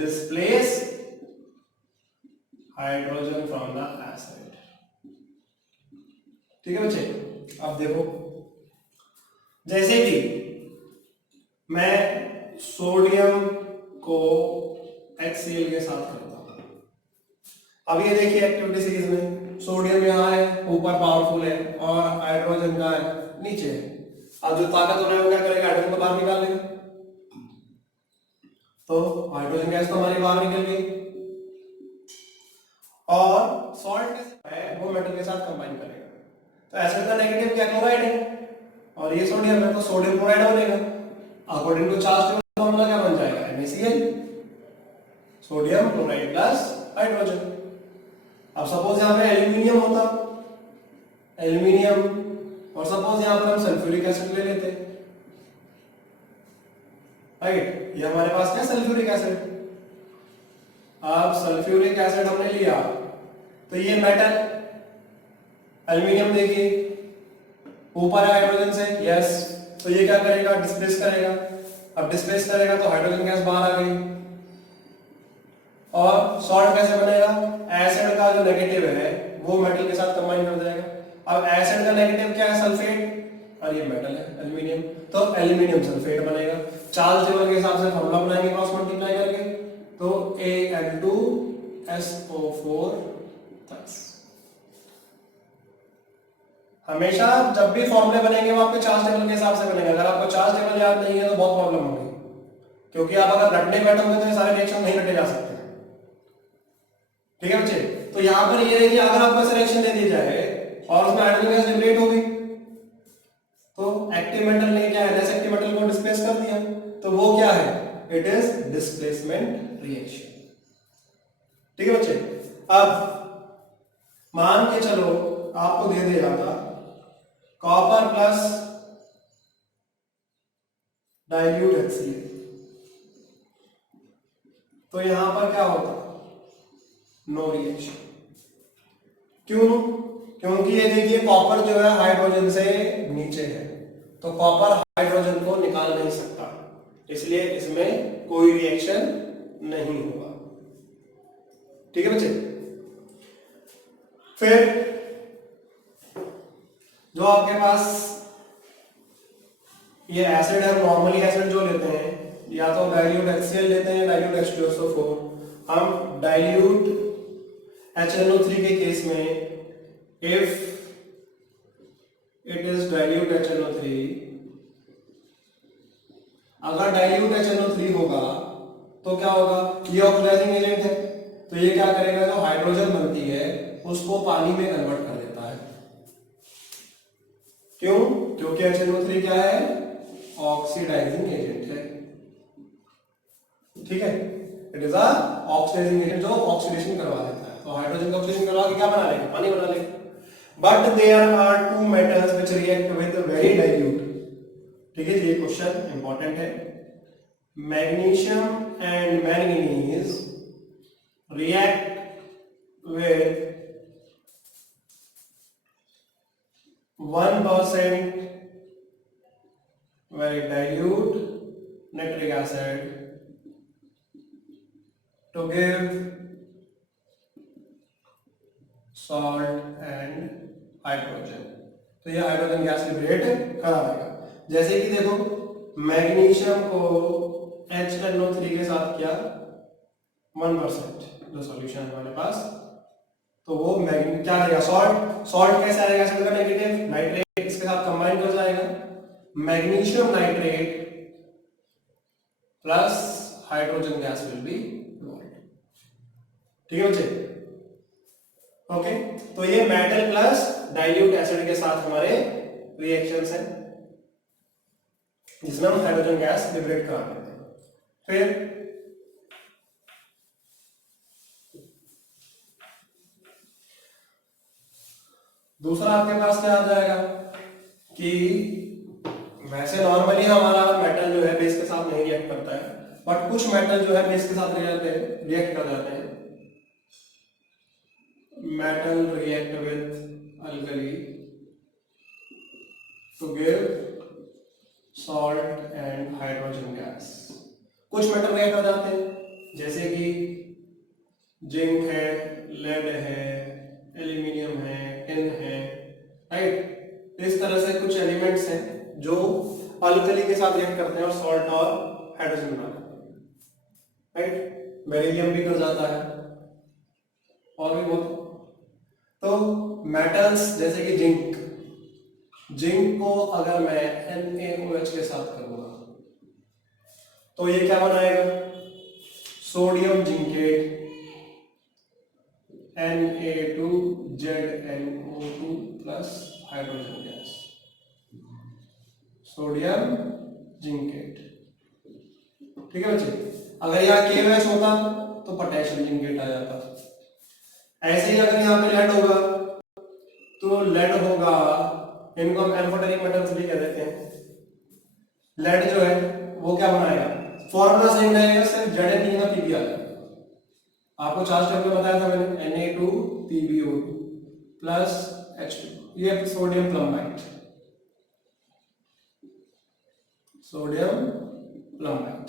displace hydrogen from the acid। ठीक है बच्चे, अब देखो, जैसे कि मैं सोडियम को HCl के साथ करता हूं। अब ये देखिए एक्टिविटी सीरीज में सोडियम यहाँ है, ऊपर पावरफुल है, और हाइड्रोजन का है नीचे है। अब जो ताकत हो रहा है वो क्या करेगा, हाइड्रोजन को बाहर निकाल लेगा। तो हाइड्रोजन गैस तो हमारी बाहर निकल गई, और सॉल्ट है वो मेटल के साथ कंबाइन करेगा। तो एसिड का नेगेटिव क्या, क्लोराइड है, और ये सोडियम है तो सोडियम क्लोराइड बनेगा। According to charge table formula क्या बन जाएगा, NaCl, sodium chloride plus hydrogen. अब सपोज यहां पे एल्यूमिनियम होता, एल्यूमिनियम, और सपोज यहां पर हम सल्फ्यूरिक एसिड ले लेते, राइट, ये हमारे पास क्या, सल्फ्यूरिक एसिड। अब सल्फ्यूरिक एसिड हमने लिया तो ये मेटल एल्यूमिनियम देखिए ऊपर है हाइड्रोजन से, यस, तो ये क्या करेगा, डिस्प्लेस करेगा। अब डिस्प्लेस करेगा तो हाइड्रोजन गैस बाहर आ गई, और सॉल्ट कैसे बनेगा, एसिड का जो नेगेटिव है वो मेटल के साथ कंबाइन कर जाएगा। अब एसिड का नेगेटिव क्या है, सल्फेट, और ये मेटल है एल्यूमिनियम, तो एल्यूमिनियम सल्फेट बनेगा। चार्ज टेबल के हिसाब से फॉर्मूला बनाएंगे क्रॉस मल्टीप्लाई करके, तो Al2SO4+। हमेशा जब भी फॉर्मूले बनेंगे वो आपके चार्ज टेबल के हिसाब से बनेंगे। अगर आपको चार्ज टेबल याद नहीं है तो बहुत प्रॉब्लम होगी, क्योंकि आप अगर रटने बैठोगे तो ये सारे रिएक्शन नहीं रटे जा सकते। ठीक है बच्चे, तो यहां पर ये देखिए, अगर आपको ऐसा रिएक्शन दे दी जाए और उसमें हाइड्रोजन गैस लिबरेट हो गई, तो एक्टिव मेटल ने क्या है, लेस एक्टिव मेटल को डिस्प्लेस कर दिया, तो वो क्या है, इट इज डिस्प्लेसमेंट रिएक्शन। ठीक है बच्चे, अब मान के चलो आपको दे दिया था कॉपर प्लस डाइल्यूट HCl, तो यहां पर क्या होता, नो रिएक्शन। क्यों, क्योंकि ये देखिए कॉपर जो है हाइड्रोजन से नीचे है, तो कॉपर हाइड्रोजन को निकाल नहीं सकता, इसलिए इसमें कोई रिएक्शन नहीं होगा। ठीक है बच्चे, फिर जो आपके पास ये एसिड है, नॉर्मली एसिड जो लेते हैं या तो डाइल्यूट HCl लेते हैं, डाइल्यूट H2SO4। हम डाइल्यूट HNO3 के केस में if it is dilute HNO3, अगर डाइल्यूट HNO3 होगा तो क्या होगा, ये ऑक्सीडाइजिंग एजेंट है, तो ये क्या करेगा, जो हाइड्रोजन बनती है उसको पानी में कन्वर्ट कर देता है। क्यों? क्योंकि HNO3 क्या है, ऑक्सीडाइजिंग एजेंट है। ठीक है, it is a oxidising agent जो ऑक्सीडेशन करवा देता है। तो हाइड्रोजन का ऑक्सीडेशन करवा के क्या बना लेगा, पानी बना लेगा। But there are two metals which react with very dilute. ठीक है, ये क्वेश्चन इंपॉर्टेंट है। Magnesium and manganese react with 1% very dilute nitric acid to give salt and hydrogen। तो ये हाइड्रोजन गैस लिबरेट करा देगा। जैसे कि देखो, मैग्नीशियम को HNO3 के साथ किया 1% जो सॉल्यूशन है हमारे पास, तो वो क्या देगा, सॉल्ट। सॉल्ट कैसे आएगा, एसिड का नेगेटिव, नाइट्रेट इसके साथ कंबाइन हो जाएगा, magnesium nitrate plus hydrogen gas will be evolved. ठीक है बच्चे, ओके। तो ये मेटल प्लस डाइल्यूट एसिड के साथ हमारे रिएक्शंस हैं जिसमें हम हाइड्रोजन गैस लिबरेट करा देते हैं। फिर दूसरा आपके पास क्या आ जाएगा कि वैसे नॉर्मली हमारा मेटल जो है बेस के साथ नहीं रिएक्ट करता है, बट कुछ मेटल जो है बेस के साथ रिएक्ट कर जाते हैं। Metal react with alkali to give salt and hydrogen gas. कुछ मेटल रिएक्ट कर जाते हैं जैसे कि जिंक है, लेड है, एल्यूमिनियम है, टिन है, राइट। इस तरह से कुछ एलिमेंट्स हैं जो अल्कली के साथ रिएक्ट करते हैं और सॉल्ट और हाइड्रोजन बनाते हैं, राइट। बेरिलियम भी कर जाता है और भी बहुत। तो मेटल्स जैसे कि जिंक को अगर मैं NaOH के साथ करूंगा तो ये क्या बनाएगा, sodium zincate Na2ZnO2 plus hydrogen gas, sodium zincate. ठीक है बच्चे, अगर यहाँ KOH होता तो पोटेशियम जिंकेट आ जाता। ऐसे ही अगर यहाँ पे लेड होगा तो लेड होगा, इनको हम एम्फोटेरिक मेटल्स भी कह देते हैं। लेड जो है वो क्या बनाएगा, फॉर्मूला सेम रहेगा, सिर्फ Zn का Pb आ जाएगा। आपको चार्ज टेबल में बताया था मैंने, Na2PbO2 प्लस H2, ये सोडियम प्लम्बाइट, सोडियम प्लम्बाइट।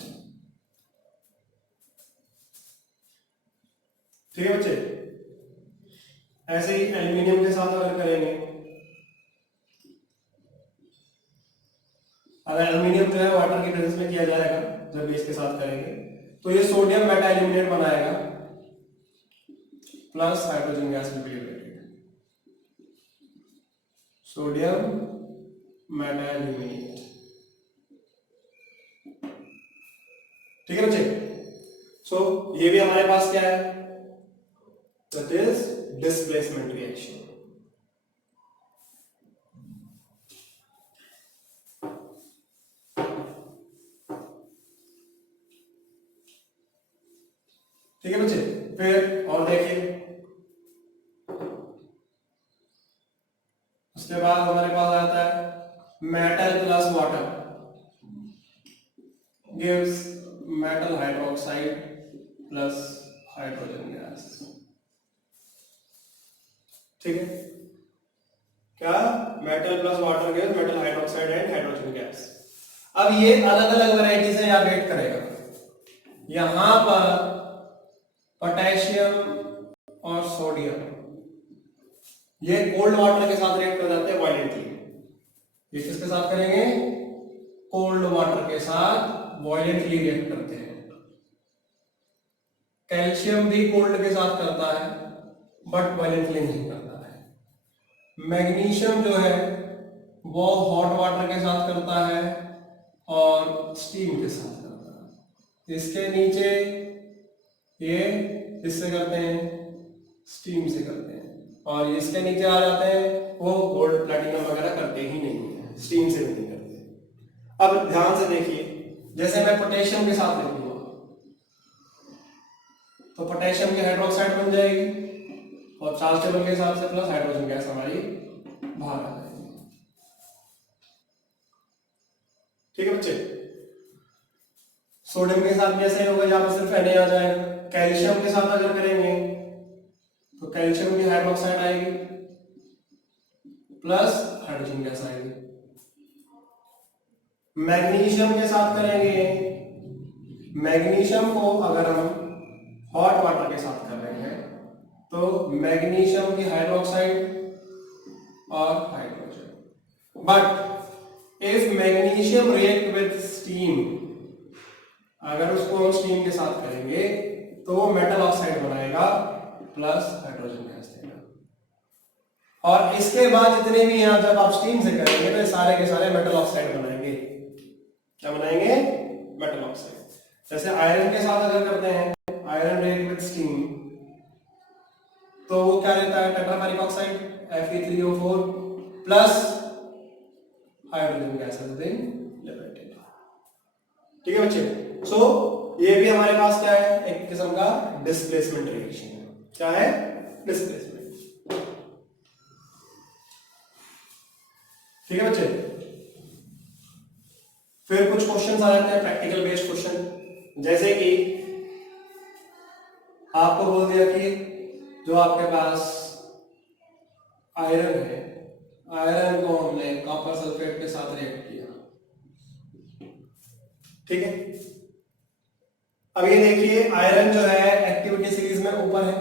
ठीक है बच्चे, ऐसे ही एल्यूमिनियम के साथ अगर करेंगे, अगर एल्यूमिनियम जो है वाटर की प्रेजेंस में किया जाएगा जब बेस के साथ करेंगे तो ये सोडियम मेटा एल्यूमिनेट बनाएगा plus hydrogen gas will be liberated, sodium Meta aluminate. ठीक है बच्चे, सो ये भी हमारे पास क्या है, दैट इज डिस्प्लेसमेंट रिएक्शन। ठीक है बच्चे, फिर और देखिए, उसके बाद हमारे पास आता है metal plus water gives metal hydroxide plus hydrogen gas. ठीक है, क्या, metal plus water gives metal hydroxide and hydrogen gas. अब ये अलग अलग वैरायटी से यहाँ वेट करेगा। यहां पर पोटेशियम और सोडियम ये कोल्ड वाटर के साथ रिएक्ट कर जाते हैं वायलेंटली, ये किसके साथ करेंगे? कोल्ड वाटर के साथ वॉयलेंटली रिएक्ट करते हैं। कैल्शियम भी कोल्ड के साथ करता है बट वॉयलेंटली नहीं करता है। मैग्नीशियम जो है वो हॉट वाटर के साथ करता है और स्टीम के साथ करता है। इसके नीचे ये इससे करते हैं, स्टीम से करते हैं, और इसके नीचे आ जाते हैं वो गोल्ड प्लैटिनम वगैरह करते ही नहीं है, स्टीम से भी नहीं करते। अब ध्यान से देखिए, जैसे मैं पोटेशियम के साथ लिखूंगा तो पोटेशियम की हाइड्रोक्साइड बन जाएगी और चार्ज टेबल के हिसाब से प्लस हाइड्रोजन गैस हमारी बाहर आ जाएगी। ठीक है बच्चे। सोडियम के साथ भी ऐसा ही होगा, यहाँ पर सिर्फ Na आ जाएगा। कैल्शियम के साथ अगर करेंगे तो कैल्शियम की हाइड्रोक्साइड आएगी प्लस हाइड्रोजन गैस आएगी। मैग्नीशियम के साथ करेंगे, मैग्नीशियम को अगर हम हॉट वाटर के साथ कर रहे हैं तो मैग्नीशियम की हाइड्रोक्साइड और hydrogen. But if magnesium react with steam, अगर उसको हम स्टीम के साथ करेंगे तो वो मेटल ऑक्साइड बनाएगा प्लस हाइड्रोजन गैस देगा। और इसके बाद जितने भी यहां जब आप स्टीम से करेंगे तो सारे के सारे मेटल ऑक्साइड बनाएंगे। क्या बनाएंगे? Metal oxide. जैसे आयरन के साथ अगर करते हैं, आयरन रिएक्ट विद स्टीम तो वो क्या देता है? Tetraferric oxide Fe3O4 plus hydrogen gas has been liberated. ठीक है बच्चे। सो ये भी हमारे पास क्या है? एक किस्म का डिस्प्लेसमेंट रिएक्शन है। क्या है? डिस्प्लेसमेंट। ठीक है बच्चे। फिर कुछ क्वेश्चंस आ जाते हैं प्रैक्टिकल बेस्ड क्वेश्चन, जैसे कि आपको बोल दिया कि जो आपके पास आयरन है, आयरन को हमने कॉपर सल्फेट के साथ रिएक्ट किया। ठीक है। अब ये देखिए, आयरन जो है एक्टिविटी सीरीज में ऊपर है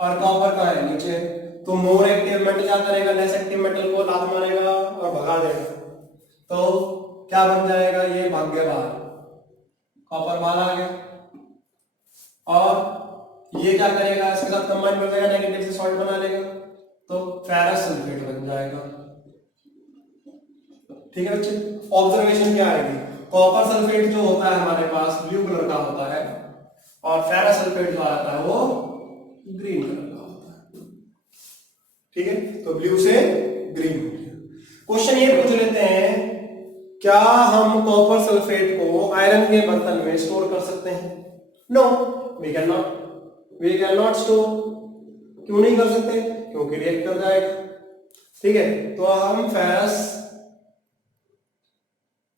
और कॉपर का है नीचे। तो मोर एक्टिव मेटल क्या करेगा? लेस एक्टिव मेटल को लात मारेगा और भगा देगा। तो क्या बन जाएगा? ये भाग गया बाहर, कॉपर बाहर आ गया। और ये क्या करेगा? इसके साथ कंबाइन कर देगा, नेगेटिव से सॉल्ट बना लेगा, तो फेरस सल्फेट बन जाएगा। ठीक है बच्चे। ऑब्जर्वेशन क्या आएगी? कॉपर सल्फेट जो होता है हमारे पास ब्लू कलर का होता है और फेरस सल्फेट जो आता है वो ग्रीन कलर का होता है। ठीक है। तो ब्लू से ग्रीन हो गया। क्वेश्चन ये पूछ लेते हैं, क्या हम कॉपर सल्फेट को आयरन के बर्तन में स्टोर कर सकते हैं? No, we can not store. क्यों नहीं कर सकते? क्योंकि रिएक्ट कर जाएगा। ठीक है। तो हम फेरस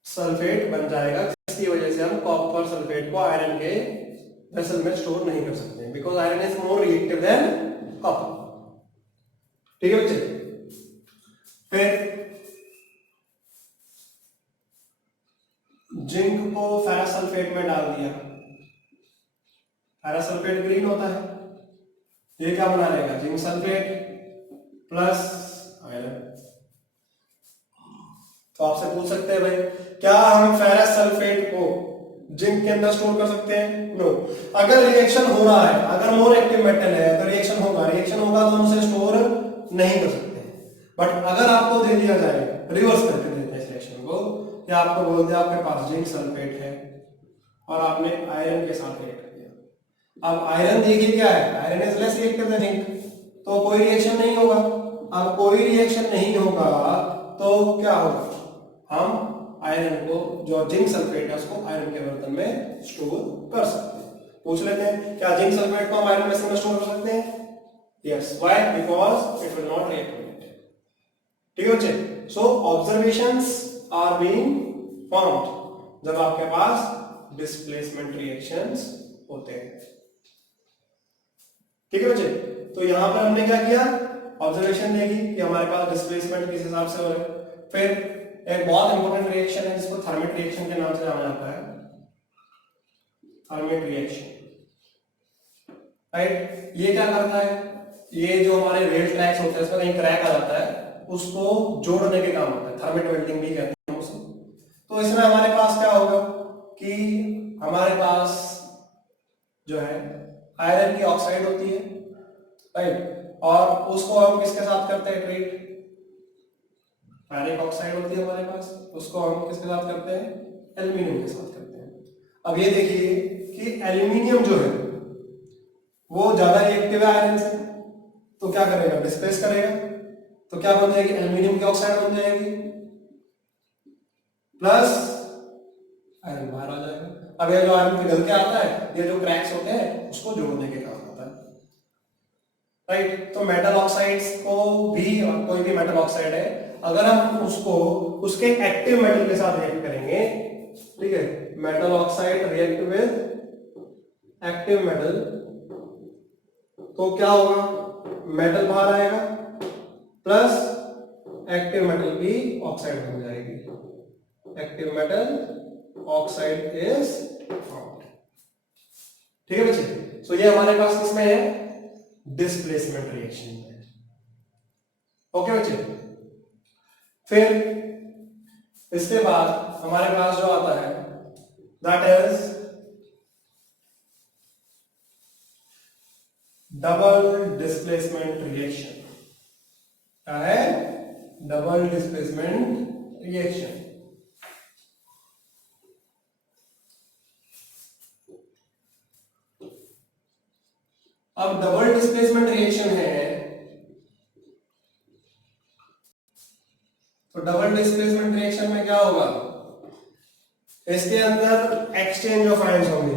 सल्फेट बन जाएगा, जिसकी वजह से हम कॉपर सल्फेट को आयरन के वेसल में स्टोर नहीं कर सकते, because iron is more reactive than copper. ठीक है बच्चे। फिर जिंक को फेरस सल्फेट में डाल दिया, फेरस सल्फेट ग्रीन होता है, ये क्या बना लेगा? Zinc sulphate plus iron. तो आपसे पूछ सकते हैं भाई, क्या हम फेरस सल्फेट को जिंक के अंदर स्टोर कर सकते हैं? नो। अगर रिएक्शन हो रहा है, अगर मोर एक्टिव मेटल है तो रिएक्शन होगा तो हम उसे स्टोर नहीं कर सकते। बट अगर आपको दे दिया जाए, रिवर्स करके देते हैं इस रिएक्शन को, कि आपको बोल दिया आपके पास जिंक सल्फेट है और आपने आयरन के साथ रिएक्ट किया। अब आयरन देखिए क्या है? Iron is less reactive than zinc, तो कोई रिएक्शन नहीं होगा। अब कोई रिएक्शन नहीं होगा तो क्या होगा? हम आयरन को, जो जिंक सल्फेट है, उसको आयरन के बर्तन में स्टोर कर सकते हैं। पूछ लेते हैं, क्या जिंक सल्फेट को हम आयरन वेसल में स्टोर कर सकते हैं? Yes. Why? Because it will not react with it. ठीक है बच्चे। सो ऑब्जर्वेशंस आर बीइंग फॉर्म्ड जब आपके पास डिस्प्लेसमेंट रिएक्शंस होते हैं। ठीक है बच्चे। तो यहां पर हमने क्या किया? ऑब्जर्वेशन देखी कि हमारे पास डिस्प्लेसमेंट किस हिसाब से हो रहा है। फिर एक बहुत इंपॉर्टेंट रिएक्शन है जिसको थर्मेट रिएक्शन के नाम से जाना जाता है, थर्मेट रिएक्शन। राइट। ये क्या करता है? ये जो हमारे रेल ट्रैक्स होते हैं उसमें कहीं क्रैक आ जाता है उसको जोड़ने के काम आता है, थर्मेट वेल्डिंग भी कहते हैं उसे। तो इसमें हमारे पास क्या होगा कि हमारे पास जो है आयरन की ऑक्साइड होती है, राइट, और उसको हम किसके साथ करते हैं ट्रीट, फेरिक ऑक्साइड होती है हमारे पास, उसको हम किसके साथ करते हैं, एल्यूमिनियम के साथ करते हैं। अब ये देखिए कि एल्यूमिनियम जो है वो ज्यादा रिएक्टिव है आयरन से, तो क्या करेगा, डिस्प्लेस करेगा, तो क्या बन जाएगी, एल्यूमिनियम की ऑक्साइड बन जाएगी, प्लस आयरन बाहर आ जाएगा। अब ये जो आयरन पिघल के आता है, ये जो क्रैक्स होते हैं उसको जोड़ने के काम आता है, राइट। तो मेटल ऑक्साइड्स को भी, कोई भी मेटल ऑक्साइड है, अगर हम उसको उसके एक्टिव मेटल के साथ रिएक्ट करेंगे, ठीक है, metal oxide react with active metal, तो क्या होगा, मेटल बाहर आएगा प्लस एक्टिव मेटल भी ऑक्साइड बन जाएगी, active metal oxide is formed. ठीक है बच्चे, सो ये हमारे पास किसमें है, डिस्प्लेसमेंट रिएक्शन में। ओके बच्चे, फिर इसके बाद हमारे पास जो आता है that is double displacement reaction. क्या है, डबल डिस्प्लेसमेंट रिएक्शन। अब डबल डिस्प्लेसमेंट रिएक्शन है, तो डबल डिस्प्लेसमेंट रिएक्शन में क्या होगा, इसके अंदर एक्सचेंज ऑफ आयंस होंगे,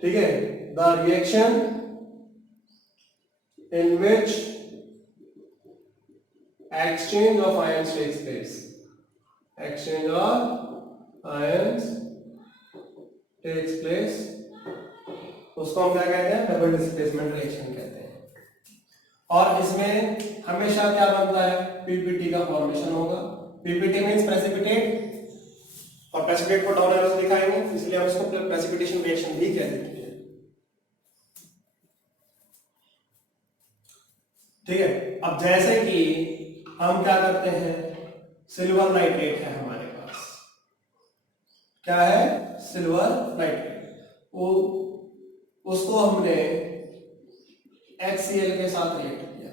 ठीक है, the reaction in which exchange of ions takes place, exchange of ions takes place, उसको हम क्या कहते हैं, डबल डिस्प्लेसमेंट रिएक्शन कहते हैं। और इसमें हमेशा क्या बनता है, पीपीटी का फॉर्मेशन होगा। पीपीटी मींस प्रेसिपिटेट, और प्रेसिपिटेट को डाउन एरो से दिखाएंगे, इसलिए हम इसको प्रेसिपिटेशन रिएक्शन भी कह देते हैं। ठीक है, अब जैसे कि हम क्या करते हैं, सिल्वर नाइट्रेट है हमारे पास, क्या है, सिल्वर नाइट्रेट, वो उसको हमने HCl के साथ रिएक्ट किया।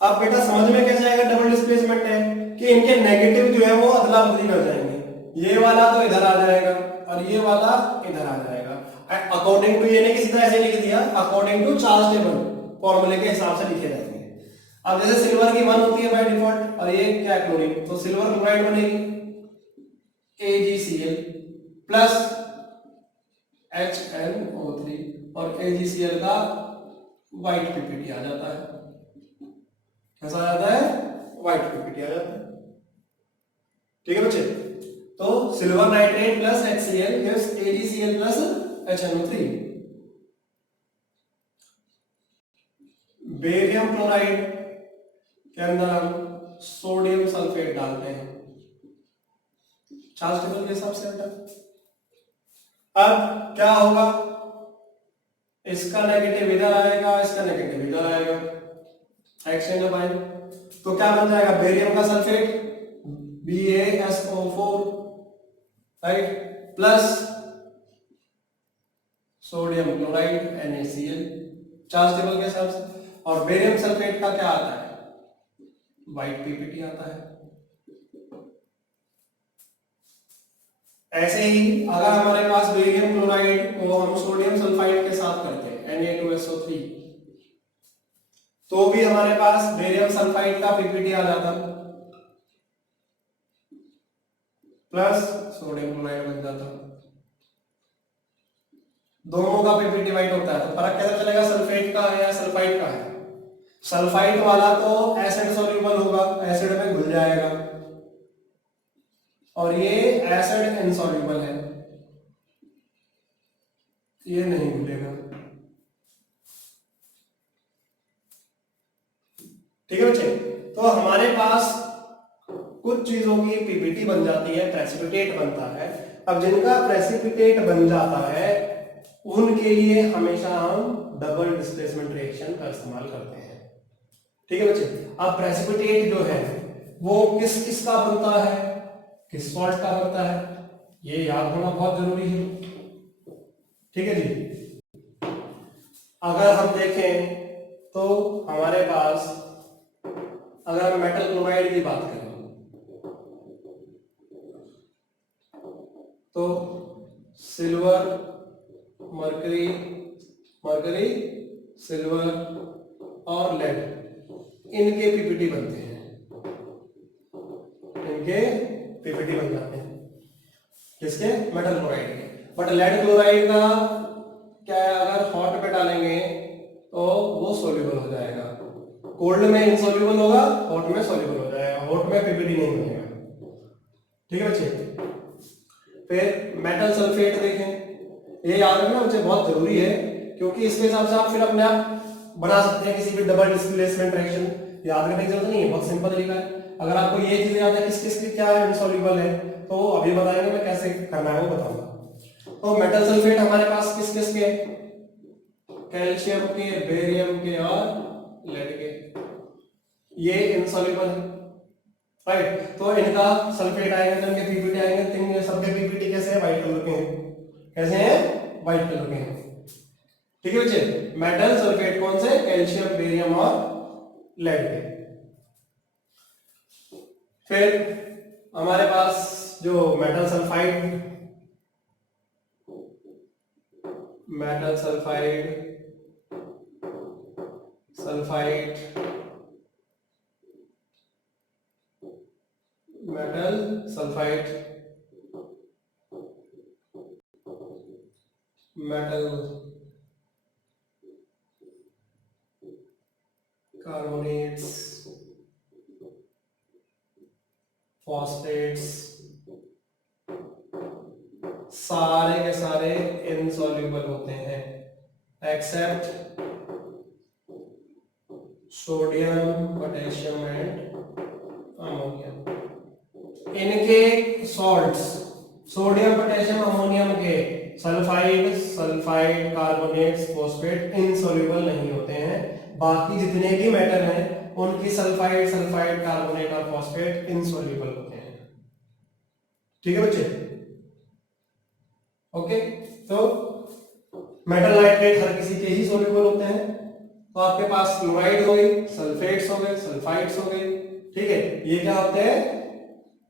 अब बेटा समझ में कैसे आएगा डबल डिस्प्लेसमेंट है, कि इनके नेगेटिव जो है वो अदला बदली कर जाएंगे, ये वाला तो इधर आ जाएगा और ये वाला इधर आ जाएगा। अकॉर्डिंग टू, ये नहीं कि सीधा ऐसे लिख दिया, अकॉर्डिंग टू चार्ज टेबल फॉर्मूले के हिसाब से लिखे जाएंगे। अब जैसे सिल्वर की 1 होती है बाय डिफॉल्ट, और ये क्या है, क्लोरीन, तो सिल्वर क्लोराइड बनेगी AgCl प्लस HNO3, और AgCl का व्हाइट पीपीटी आ जाता है। कैसा आ जाता है, व्हाइट पीपीटी आ जाता है। ठीक है बच्चे, तो silver nitrate plus HCl gives AgCl plus HNO3। Barium chloride के अंदर हम सोडियम सल्फेट डालते हैं चार्ज टेबल के हिसाब से। अब क्या होगा, इसका नेगेटिव इधर आएगा, इसका नेगेटिव इधर आएगा, एक्सचेंज ऑफ आयन, तो क्या बन जाएगा, बेरियम का sulphate BaSO4, right, plus sodium chloride NaCl charge table के हिसाब से। और बेरियम सल्फेट का क्या आता है, व्हाइट पीपीटी आता है। ऐसे ही अगर हमारे पास बेरियम क्लोराइड को हम सोडियम सल्फाइड के साथ करते हैं Na2SO3, तो भी हमारे पास बेरियम सल्फाइड का पीपीटी आ जाता प्लस सोडियम क्लोराइड बन जाता। दोनों का पीपीटी व्हाइट होता है, तो फर्क कैसे चलेगा, सल्फेट का है या सल्फाइड का है। सल्फाइड वाला तो एसिड सॉल्यूबल होगा, एसिड में घुल जाएगा, और ये एसिड इनसॉल्युबल है, ये नहीं घुलेगा। ठीक है बच्चे, तो हमारे पास कुछ चीजों की पीपीटी बन जाती है, प्रेसिपिटेट बनता है। अब जिनका प्रेसिपिटेट बन जाता है उनके लिए हमेशा हम डबल डिस्प्लेसमेंट रिएक्शन का इस्तेमाल करते हैं। ठीक है बच्चे। अब प्रेसिपिटेट जो है वो किस किसका बनता है, किस सॉल्ट का बनता है, ये याद होना बहुत जरूरी है। ठीक है जी। अगर हम देखें तो हमारे पास, अगर हम मेटल क्लोराइड की बात करें तो सिल्वर, मरकरी, मरकरी, सिल्वर और लेड, इनके पीपीटी बनते हैं, इनके पीपीटी बन जाते हैं किसके, मेटल क्लोराइड के। बट लेड क्लोराइड का क्या है, अगर हॉट पे डालेंगे तो वो सोल्यूबल हो जाएगा, कोल्ड में इनसोल्यूबल होगा, हॉट में सोल्यूबल हो जाएगा, हॉट में पीपीटी नहीं बनेगा। ठीक है बच्चे। फिर मेटल सल्फेट देखें, ये याद रखना बच्चे बहुत जरूरी है, क्योंकि इसके हिसाब से आप फिर अपने आप बना सकते हैं किसी भी डबल डिस्प्लेसमेंट रिएक्शन। याद रखने की जरूरत नहीं है, बहुत सिंपल तरीका है। अगर आपको ये चीज याद है किस किस की क्या इनसॉल्युबल है, तो अभी बताएंगे मैं कैसे करना है वो बताऊंगा। तो मेटल सल्फेट हमारे पास किस किस के, कैल्शियम के, बेरियम के और लेड के, ये इनसॉल्युबल है, राइट। तो इनका सल्फेट आएगा तो इनके पीपीटी आएंगे, तीन सबके पीपीटी कैसे है, व्हाइट कलर के हैं, कैसे हैं, व्हाइट कलर के हैं। ठीक है बच्चे। मेटल सल्फेट कौन से, कैल्शियम, बेरियम और लेड के। फिर हमारे पास जो metal sulphide, metal sulphide, sulphide, metal sulphide, metal carbonates, phosphates, सारे के सारे इनसॉल्युबल होते हैं except sodium, potassium and ammonium. इनके सॉल्ट्स, सोडियम, पोटेशियम, अमोनियम के sulphide, sulphide, carbonates, phosphate insoluble नहीं होते हैं। बाकी जितने भी मेटल हैं उनकी सल्फाइड, सल्फाइड, कार्बोनेट और फॉस्फेट इनसॉल्युबल होते हैं। ठीक है बच्चे। ओके। तो मेटल नाइट्रेट हर किसी के ही सॉल्युबल होते हैं। तो आपके पास क्लोराइड हो गई, सल्फेट्स हो गए, सल्फाइड्स हो गए। ठीक है, ये क्या होते हैं,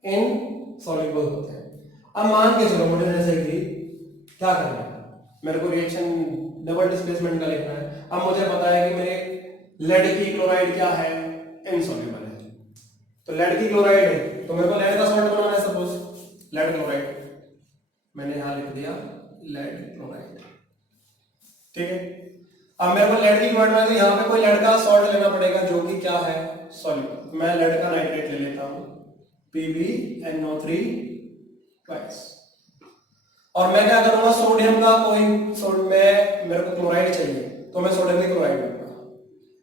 इनसॉल्युबल होते हैं। अब मान के चलो मुझे जैसे कि क्या करना है, मेरे को रिएक्शन डबल डिस्प्लेसमेंट का लिखना है। अब मुझे पता है कि मेरे लेड की क्लोराइड क्या है, इनसॉल्युबल है। तो लेड की क्लोराइड है तो मेरे को लेड का सॉल्ट बनाना है, सपोज लेड क्लोराइड, मैंने यहां लिख दिया लेड क्लोराइड। ठीक है। अब मेरे को लेड की क्लोराइड बनानी है, यहां पे कोई लेड का सॉल्ट लेना पड़ेगा जो कि क्या है, सॉल्युबल। मैं लेड का नाइट्रेट ले लेता हूं, PbNO3 ट्वाइस। और मैं क्या करूंगा, सोडियम का कोई मैं, मेरे को क्लोराइड चाहिए तो मैं सोडियम की क्लोराइड लूंगा।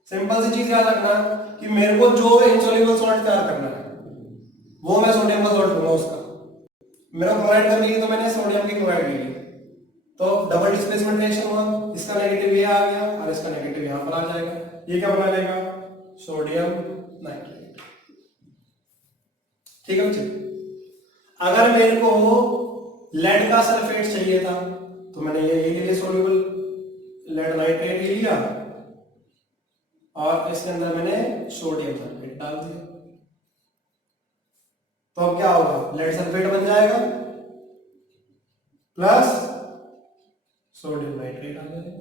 सिंपल सी चीज याद रखना कि मेरे को जो इनसॉल्युबल सॉल्ट तैयार करना है वो मैं सोडियम का सॉल्ट लूंगा उसका। मेरा क्लोराइड करनी है तो मैंने सोडियम की क्लोराइड ले ली, तो डबल डिस्प्लेसमेंट रिएक्शन हुआ, इसका नेगेटिव ये आ गया और इसका नेगेटिव यहां पर आ जाएगा। ये क्या बना लेगा, सोडियम नाइट्रेट। ठीक है बच्चे। अगर मेरे को लेड का सल्फेट चाहिए था तो मैंने ये ले लिया, सोल्यूबल लेड नाइट्रेट ले लिया और इसके अंदर मैंने सोडियम सल्फेट डाल दिया। तो अब क्या होगा, लेड सल्फेट बन जाएगा प्लस सोडियम नाइट्रेट आ जाएगा,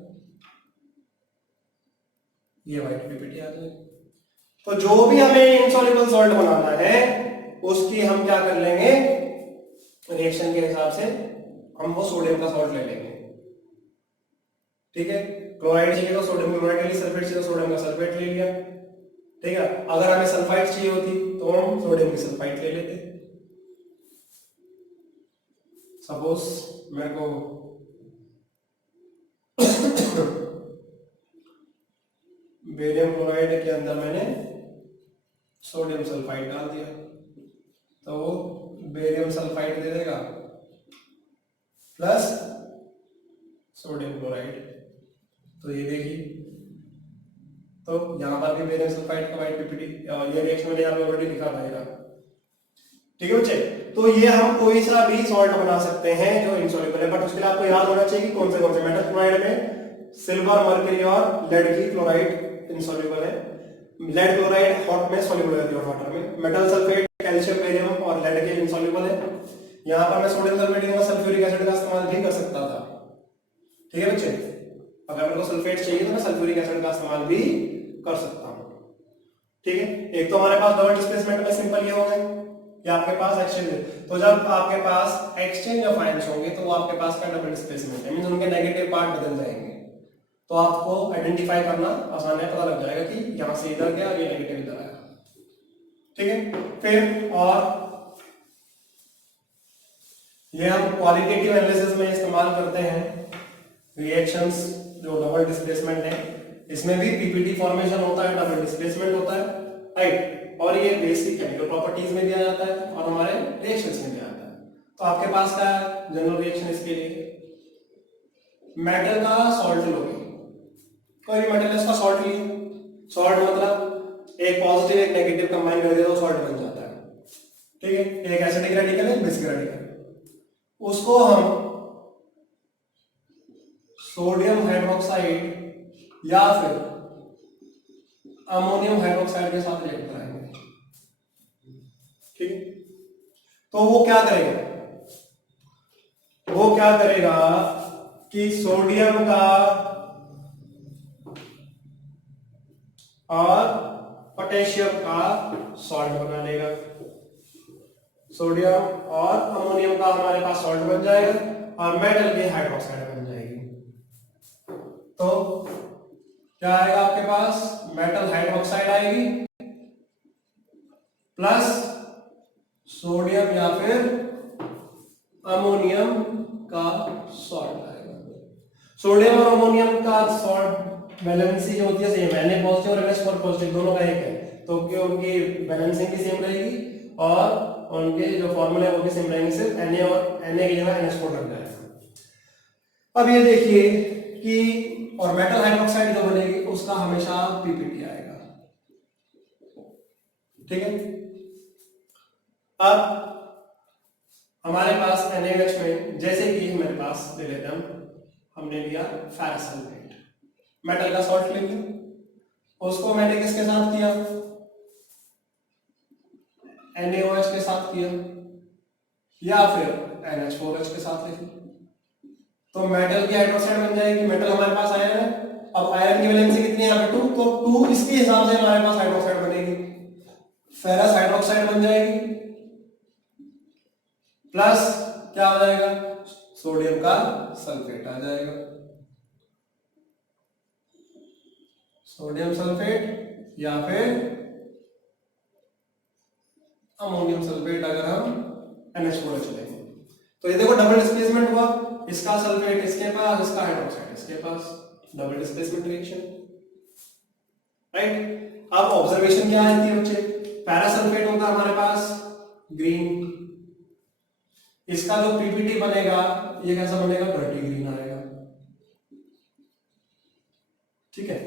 ये व्हाइट पीपीटी आ जाएगी। तो जो भी हमें इनसॉल्युबल सॉल्ट बनाना है उसकी हम क्या कर लेंगे, रिएक्शन के हिसाब से हम वो सोडियम का सॉल्ट ले लेंगे। ठीक है, क्लोराइड चाहिए तो सोडियम क्लोराइड ले लिया, सल्फेट चाहिए तो सोडियम का सल्फेट ले लिया। ठीक है, अगर हमें सल्फाइड चाहिए होती तो हम सोडियम की सल्फाइड ले लेते। सपोज मेरे को बेरियम क्लोराइड के अंदर मैंने सोडियम सल्फाइड डाल दिया तो वो बेरियम सल्फाइड दे देगा प्लस सोडियम क्लोराइड। तो ये देखिए तो यहाँ पर भी बेरियम सल्फाइड का वाइट पीपीटी ये रिएक्शन मैंने यहाँ पे ऑलरेडी लिखा रहेगा। ठीक है बच्चे, तो ये हम कोई सा भी सॉल्ट बना सकते हैं जो इनसॉल्युबल है, बट उसके लिए आपको याद होना चाहिए कि कौन से मेटल क्लोराइड में सिल्वर, मरकरी और लेड की क्लोराइड इनसॉल्युबल है। लेड क्लोराइड हॉट में सॉल्युबल है वाटर में। मेटल सल्फेट कैल्शियम, बेरियम और लेड के इनसॉल्युबल है। यहाँ पर मैं सोडियम सल्फेट या सल्फ्यूरिक एसिड का इस्तेमाल भी कर सकता था। ठीक है बच्चे, अगर मेरे को सल्फेट चाहिए तो मैं सल्फ्यूरिक एसिड का इस्तेमाल भी कर सकता हूँ। ठीक है, एक तो हमारे पास डबल डिस्प्लेसमेंट में सिंपल ये हो गए कि आपके पास एक्सचेंज है, तो जब आपके पास एक्सचेंज ऑफ आयंस होंगे तो वो आपके पास का डबल डिस्प्लेसमेंट है, मींस उनके नेगेटिव पार्ट बदल जाएंगे, तो आपको आइडेंटिफाई करना आसान है, पता लग जाएगा कि यहां से इधर गया और ये नेगेटिव इधर आया। ठीक है, फिर और ये हम क्वालिटेटिव एनालिसिस में इस्तेमाल करते हैं रिएक्शंस जो डबल डिस्प्लेसमेंट है, इसमें भी पीपीटी फॉर्मेशन होता है, डबल डिस्प्लेसमेंट होता है, राइट, और ये बेसिक केमिकल प्रॉपर्टीज में भी आ जाता है और हमारे रिएक्शंस में भी आता है। तो आपके पास क्या है जनरल रिएक्शन इसके लिए, मेटल का सॉल्ट लोगे, कोई भी मेटल है उसका सॉल्ट लिए, सॉल्ट मतलब एक पॉजिटिव एक नेगेटिव कंबाइन कर दिया तो सॉल्ट बन जाता है। ठीक है, एक एसिडिक रेडिकल है, बेसिक रेडिकल, उसको हम सोडियम हाइड्रोक्साइड या फिर अमोनियम हाइड्रोक्साइड के साथ रिएक्ट कराएंगे। ठीक है, तो वो क्या करेगा, वो क्या करेगा कि सोडियम का और पोटेशियम का सॉल्ट बना लेगा, सोडियम और अमोनियम का हमारे पास सॉल्ट बन जाएगा और मेटल की हाइड्रोक्साइड बन जाएगी। तो क्या आएगा आपके पास, मेटल हाइड्रोक्साइड आएगी प्लस सोडियम या फिर अमोनियम का सॉल्ट आएगा। सोडियम और अमोनियम का सॉल्ट वैलेंसी जो होती है सेम है, Na पॉजिटिव और NH4 पॉजिटिव दोनों का एक है, तो क्यों उनकी बैलेंसिंग भी सेम रहेगी और उनके जो फॉर्मूले वो भी सेम रहेंगे, सिर्फ Na और Na की जगह NH4 लग जाएगा। अब ये देखिए कि और मेटल हाइड्रोक्साइड जो बनेगी उसका हमेशा पीपीटी आएगा। ठीक है, अब हमारे पास NaOH में जैसे कि मेरे पास ले लेते हैं हमने लिया फेरस सल्फेट, मेटल का सॉल्ट ले लिया, उसको मैंने किसके साथ किया, NaOH के साथ किया या फिर NH4H के साथ ले लिया, तो मेटल की हाइड्रोक्साइड बन जाएगी। मेटल हमारे पास आयरन है, अब आयरन की वैलेंसी कितनी है यहाँ पे 2, तो 2 इसके हिसाब से हमारे पास हाइड्रोक्साइड बनेगी, फेरस हाइड्रोक्साइड बन जाएगी प्लस क्या हो जाएगा, सोडियम का सल्फेट आ जाएगा, सोडियम सल्फेट या फिर अमोनियम सल्फेट अगर हम NH4 लेंगे। तो ये देखो डबल डिस्प्लेसमेंट हुआ, इसका सल्फेट इसके पास, इसका हाइड्रोक्साइड इसके पास, डबल डिस्प्लेसमेंट रिएक्शन, राइट। अब ऑब्जर्वेशन क्या आती है बच्चे, पैरा सल्फेट होता है हमारे पास ग्रीन, इसका जो पीपीटी बनेगा ये कैसा बनेगा, डर्टी ग्रीन आएगा। ठीक है,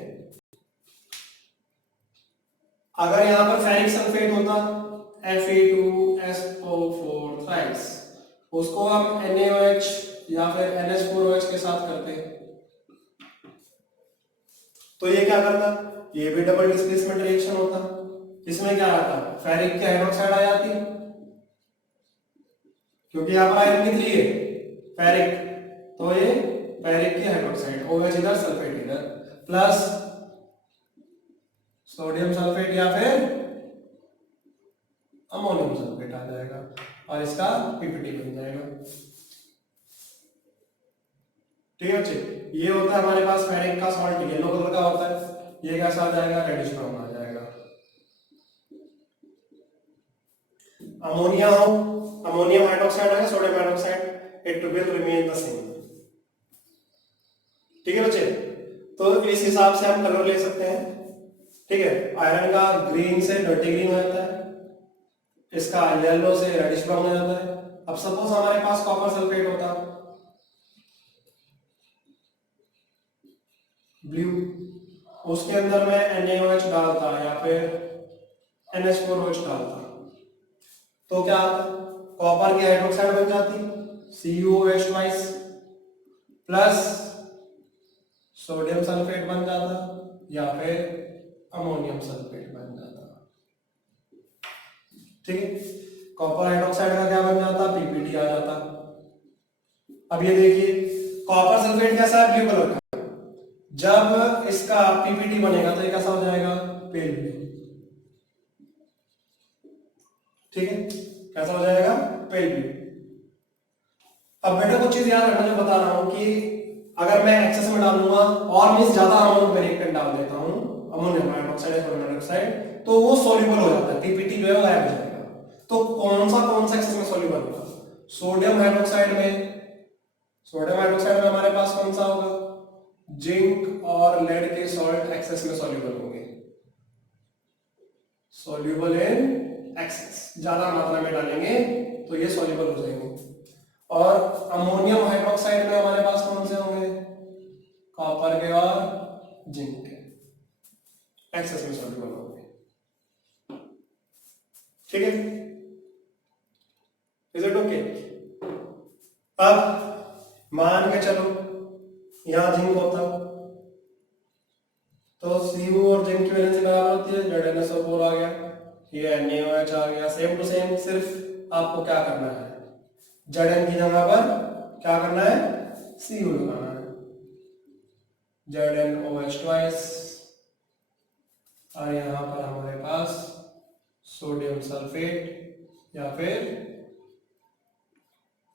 अगर यहां पर फेरिक सल्फेट होता Fe2SO4 थ्राइस, उसको हम NaOH या फिर NH4OH के साथ करते हैं, तो ये क्या करता, ये भी डबल डिस्प्लेसमेंट रिएक्शन होता। इसमें क्या आता, फेरिक की हाइड्रोक्साइड आ जाती, क्योंकि यहाँ पर आयरन की 3 है फेरिक, तो ये फेरिक की हाइड्रोक्साइड OH इधर सल्फेट इधर प्लस सोडियम सल्फेट या फिर अमोनियम सल्फेट आ जाएगा और इसका पीपीटी बन जाएगा। ठीक है बच्चे, ये होता है हमारे पास फेरिक का सॉल्ट, येलो कलर का होता है, ये कैसा आ जाएगा, रेडिश ब्राउन आ जाएगा। अमोनिया हो, अमोनियम हाइड्रोक्साइड है, sodium hydroxide, it will remain the same. ठीक है बच्चे, तो इस हिसाब से हम कलर ले सकते हैं। ठीक है, आयरन का ग्रीन से डर्टी ग्रीन हो जाता है, इसका येलो से रेडिश ब्राउन हो जाता है। अब सपोज हमारे पास कॉपर सल्फेट होता, ब्लू, उसके अंदर मैं NaOH डालता या फिर NH4OH डालता, तो क्या कॉपर की हाइड्रोक्साइड बन जाती CuOH twice plus sodium sulphate बन जाता या फिर अमोनियम सल्फेट बन जाता। ठीक है, कॉपर हाइड्रोक्साइड का क्या बन जाता, PPT आ जाता। अब ये देखिए कॉपर सल्फेट कैसा है, ब्लू कलर का, जब इसका PPT बनेगा तो ये कैसा हो जाएगा, पेल ब्लू। ठीक है, कैसा हो जाएगा, पेल ब्लू। अब बेटा कुछ चीज याद रखना जो बता रहा हूं कि अगर मैं एक्सेस में डालूंगा और मींस ज्यादा अमाउंट में रिएक्टेंट डाल देता हूं अमोनियम हाइड्रोक्साइड या कार्बन डाइऑक्साइड, तो वो सॉल्युबल हो जाता है, पीपीटी जो है वो गायब हो जाएगा। तो कौन सा एक्सेस में सॉल्युबल होगा, सोडियम हाइड्रोक्साइड में हमारे पास कौन सा होगा, जिंक और लेड के सॉल्ट एक्सेस में सॉल्युबल होंगे, सॉल्युबल इन एक्सेस, ज्यादा मात्रा में डालेंगे तो ये सॉल्युबल हो जाएंगे। और अमोनियम हाइड्रोक्साइड में हमारे पास कौन से होंगे, कॉपर के और जिंक के, एक्सेस में सॉल्युबल होंगे। ठीक है, इज इट ओके। अब मान के चलो यहां जिंक होता तो Cu और जिंक की वैलेंसी बराबर होती है, ZnSO4 आ गया, ये NaOH आ गया, सेम टू सेम। सिर्फ आपको क्या करना है, Zn की जगह पर क्या करना है, Cu लगाना है, ZnOH ट्वाइस, और यहां पर हमारे पास सोडियम सल्फेट या फिर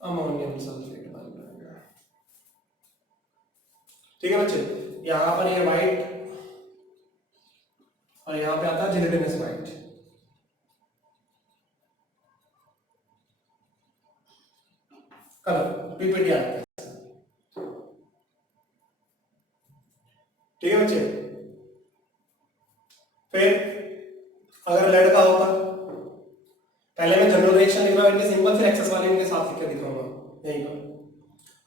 अमोनियम सल्फेट बन जाएगा। ठीक है बच्चे, यहां पर ये व्हाइट और यहां पे आता है जिलेटिनस व्हाइट। कलर पीपीटी आता है। ठीक है बच्चे, फिर अगर लेड का होता, पहले मैं जनरल रिएक्शन लिख रहा हूं इनके सिंपल, फिर एक्सेस वाले इनके साथ लिख के दिखाऊंगा यहीं पर।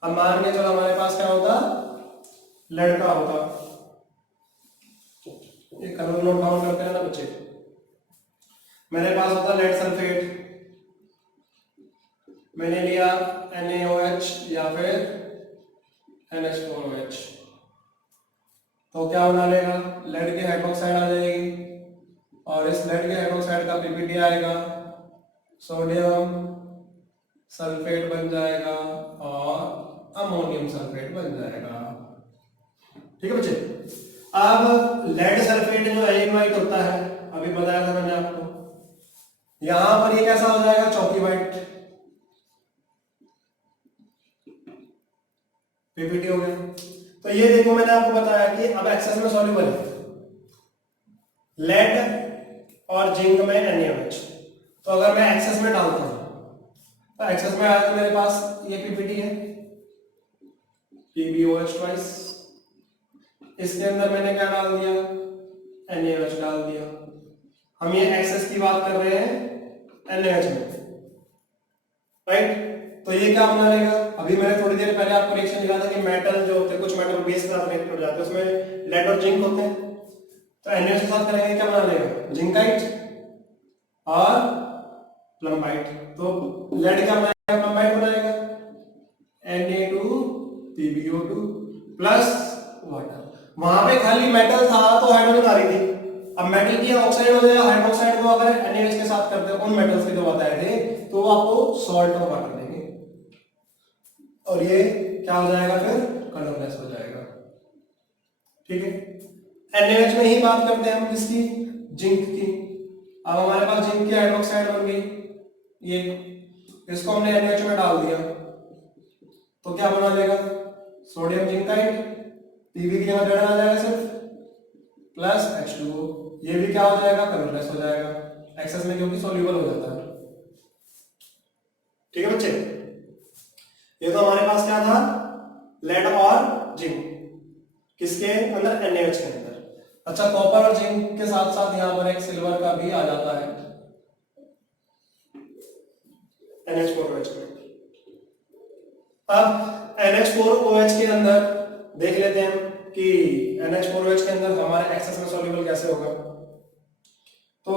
अब मान के चलो हमारे पास क्या होता, लेड का होता, ये कलर नोट डाउन करते हैं ना बच्चे, मेरे पास होता लेड सल्फेट, मैंने लिया NaOH या फिर NH4OH, तो क्या बना लेगा, लेड की हाइड्रोक्साइड आ जाएगी और इस लेड के हाइड्रोक्साइड का पीपीटी आएगा, सोडियम सल्फेट बन जाएगा और अमोनियम सल्फेट बन जाएगा। ठीक है बच्चे, अब लेड सल्फेट जो एलिनवाइट होता है, अभी बताया था मैंने आपको, यहां पर ये कैसा हो जाएगा, चौकी वाइट, पीपीटी हो गया। तो ये देखो मैंने आपको बताया कि अब एक्सेस में सॉल्युबल है लेड और जिंक में NaOH, तो अगर मैं एक्सेस में डालता हूं तो एक्सेस में आया तो मेरे पास ये पीपीटी है, PbOH ट्वाइस, इसके अंदर मैंने क्या डाल दिया, NaOH डाल दिया। हम ये एक्सेस की बात कर रहे हैं NaOH में, राइट। तो ये क्या बना लेगा, अभी मैंने थोड़ी देर पहले आपको रिएक्शन दिखाया था कि मेटल जो होते हैं, कुछ मेटल बेस के साथ रिएक्ट हो जाते हैं, उसमें लेड और जिंक होते हैं, तो NaOH के साथ करेंगे क्या बना लेगा, जिंकाइट और प्लम्बाइट। तो लेड क्या बनाएगा, प्लम्बाइट बनाएगा, Na2PbO2 प्लस वाटर। वहां पे खाली मेटल था तो हाइड्रोजन आ रही थी, अब मेटल की ऑक्साइड हो जाएगा, हाइड्रोक्साइड को अगर NaOH के साथ करते हैं उन मेटल्स के जो बताए थे, तो वो आपको सॉल्ट और वाटर देंगे और ये क्या हो जाएगा, फिर कलरलेस हो जाएगा। ठीक है, NaOH में ही बात करते हैं हम किसकी, जिंक की। अब हमारे पास जिंक की हाइड्रोक्साइड बन गई, ये इसको हमने NaOH में डाल दिया तो क्या बना लेगा, सोडियम जिंकाइड, Pb की जगह Z आ जाएगा सिर्फ, प्लस H2O, ये भी क्या हो जाएगा, कलरलेस हो जाएगा एक्सेस में, क्योंकि सॉल्युबल हो जाता है। ठीक है बच्चे, ये तो हमारे पास क्या था, लेड और जिंक, किसके अंदर, NaOH के अंदर। अच्छा, कॉपर और जिंक के साथ साथ यहां पर एक सिल्वर का भी आ जाता है NH4OH में। अब NH4OH के अंदर देख लेते हैं कि NH4OH के अंदर हमारे एक्सेस में सॉल्युबल कैसे होगा। तो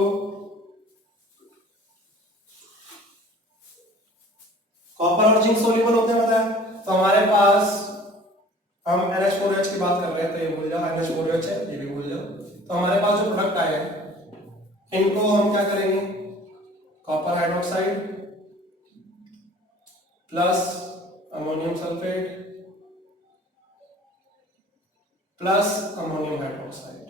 कॉपर और जिंक सॉल्युबल होते हैं बताया। तो हमारे पास हम NH4OH की बात कर रहे हैं, तो ये भूल जाओ, NH4OH है, ये भी भूल जाओ। तो हमारे पास जो प्रोडक्ट आए हैं इनको हम क्या करेंगे, copper hydroxide plus ammonium sulphate plus ammonium hydroxide,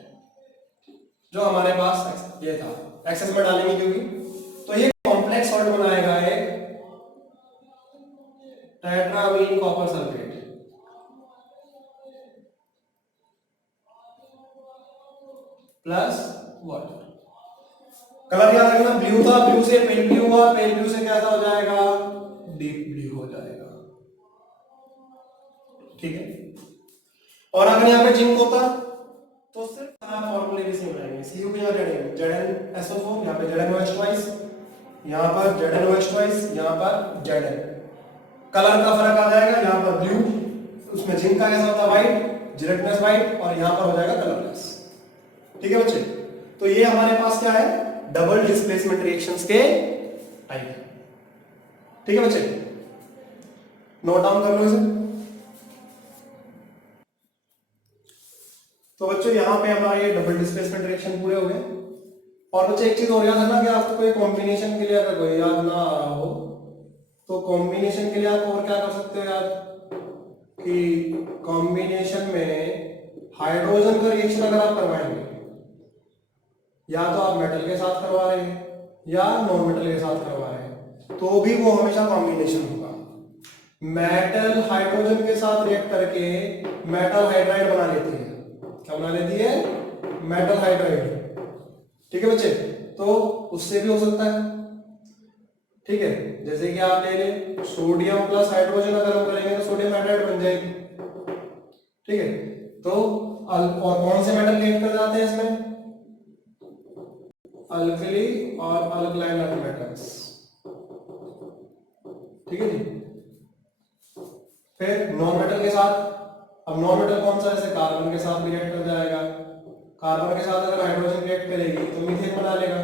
जो हमारे पास ये था, एक्सेस में डालेंगे क्योंकि, तो ये कॉम्प्लेक्स सॉल्ट बनाएगा एक tetrammine copper sulphate plus water. Colour याद रखना, ब्लू था, ब्लू से पेल ब्लू हुआ, पेल ब्लू से कैसा हो जाएगा, डीप ब्लू हो जाएगा, ठीक है। और अगर यहाँ पे जिंक होता तो सिर्फ फॉर्मूले भी सेम रहेंगे, CuP यहाँ ZnSO4, यहाँ पे ZnOH ट्वाइस, यहाँ पर ZnOH ट्वाइस, यहाँ पर Zn। कलर का फर्क आ जाएगा, यहाँ पर ब्लू, उसमें जिंक का कैसा होता है व्हाइट, जिलेटिनस व्हाइट, और यहाँ पर हो जाएगा कलरलेस, ठीक है बच्चे। तो ये हमारे पास क्या है, डबल डिस्प्लेसमेंट रिएक्शंस के टाइप, ठीक है बच्चे, नोट डाउन कर लो इसे। तो बच्चों यहाँ पे हमारे ये डबल डिस्प्लेसमेंट रिएक्शन पूरे हो गए। और बच्चे एक चीज और याद रखना कि आपको कोई कॉम्बिनेशन के लिए अगर कोई याद ना आ रहा हो तो कॉम्बिनेशन के लिए आप और क्या कर सकते हो याद, कि कॉम्बिनेशन में हाइड्रोजन का रिएक्शन अगर आप करवाएंगे, या तो आप मेटल के साथ करवा रहे हैं या नॉन मेटल के साथ करवा रहे हैं, तो भी वो हमेशा कॉम्बिनेशन होगा। मेटल हाइड्रोजन के साथ रिएक्ट करके मेटल हाइड्राइड बना लेती है, क्या बना लेती है, मेटल हाइड्राइड, ठीक है बच्चे। तो उससे भी हो सकता है, ठीक है। जैसे कि आप ले लें सोडियम प्लस हाइड्रोजन अगर हम करेंगे तो सोडियम हाइड्राइड बन जाएगी, ठीक है। तो और कौन से मेटल रिएक्ट कर जाते हैं इसमें, अल्कली और अल्कलाइन अर्थ मेटल्स, ठीक है जी। फिर नॉन मेटल के साथ, अब नॉन मेटल कौन सा, जैसे कार्बन के साथ भी रिएक्ट कर जाएगा, कार्बन के साथ अगर हाइड्रोजन रिएक्ट करेगी तो मीथेन बना लेगा,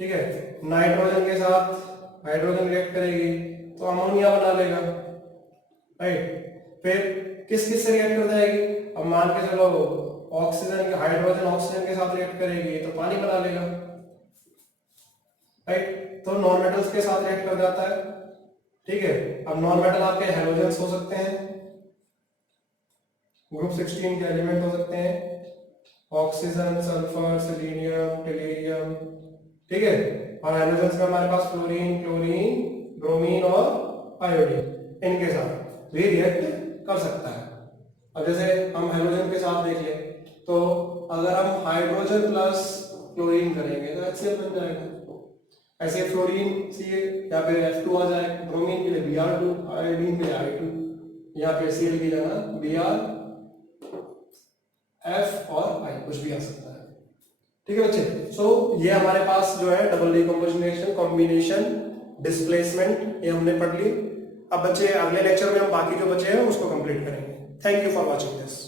ठीक है। नाइट्रोजन के साथ हाइड्रोजन रिएक्ट करेगी तो अमोनिया बना लेगा, राइट। फिर किस किस से रिएक्ट कर जाएगी, अब मान के चलो ऑक्सीजन के, हाइड्रोजन ऑक्सीजन के साथ रिएक्ट करेगी तो पानी बना लेगा, राइट। तो नॉन मेटल्स के साथ रिएक्ट कर जाता है, ठीक है। अब नॉन मेटल आपके हैलोजेंस हो सकते हैं, ग्रुप 16 के एलिमेंट हो सकते हैं, ऑक्सीजन, सल्फर, सेलेनियम, टेलुरियम, ठीक है। और हाइड्रोजन में हमारे पास फ्लोरीन, क्लोरीन, ब्रोमीन और आयोडीन, इनके साथ भी रिएक्ट कर सकता है। अब जैसे हम हाइड्रोजन के साथ देख लें, तो अगर हम हाइड्रोजन प्लस क्लोरीन करेंगे तो HCl बन जाएगा, ऐसे फ्लोरीन सी या फिर F2 आ जाए, ब्रोमीन के लिए Br2, आयोडीन के लिए I2, यहाँ पे Cl की जगह Br, F और I कुछ भी आ सकता है, ठीक है बच्चे। सो ये हमारे पास जो है double decomposition reaction, combination, displacement, ये हमने पढ़ ली। अब बच्चे अगले लेक्चर में हम बाकी जो बचे हैं उसको कंप्लीट करेंगे। Thank you for watching this.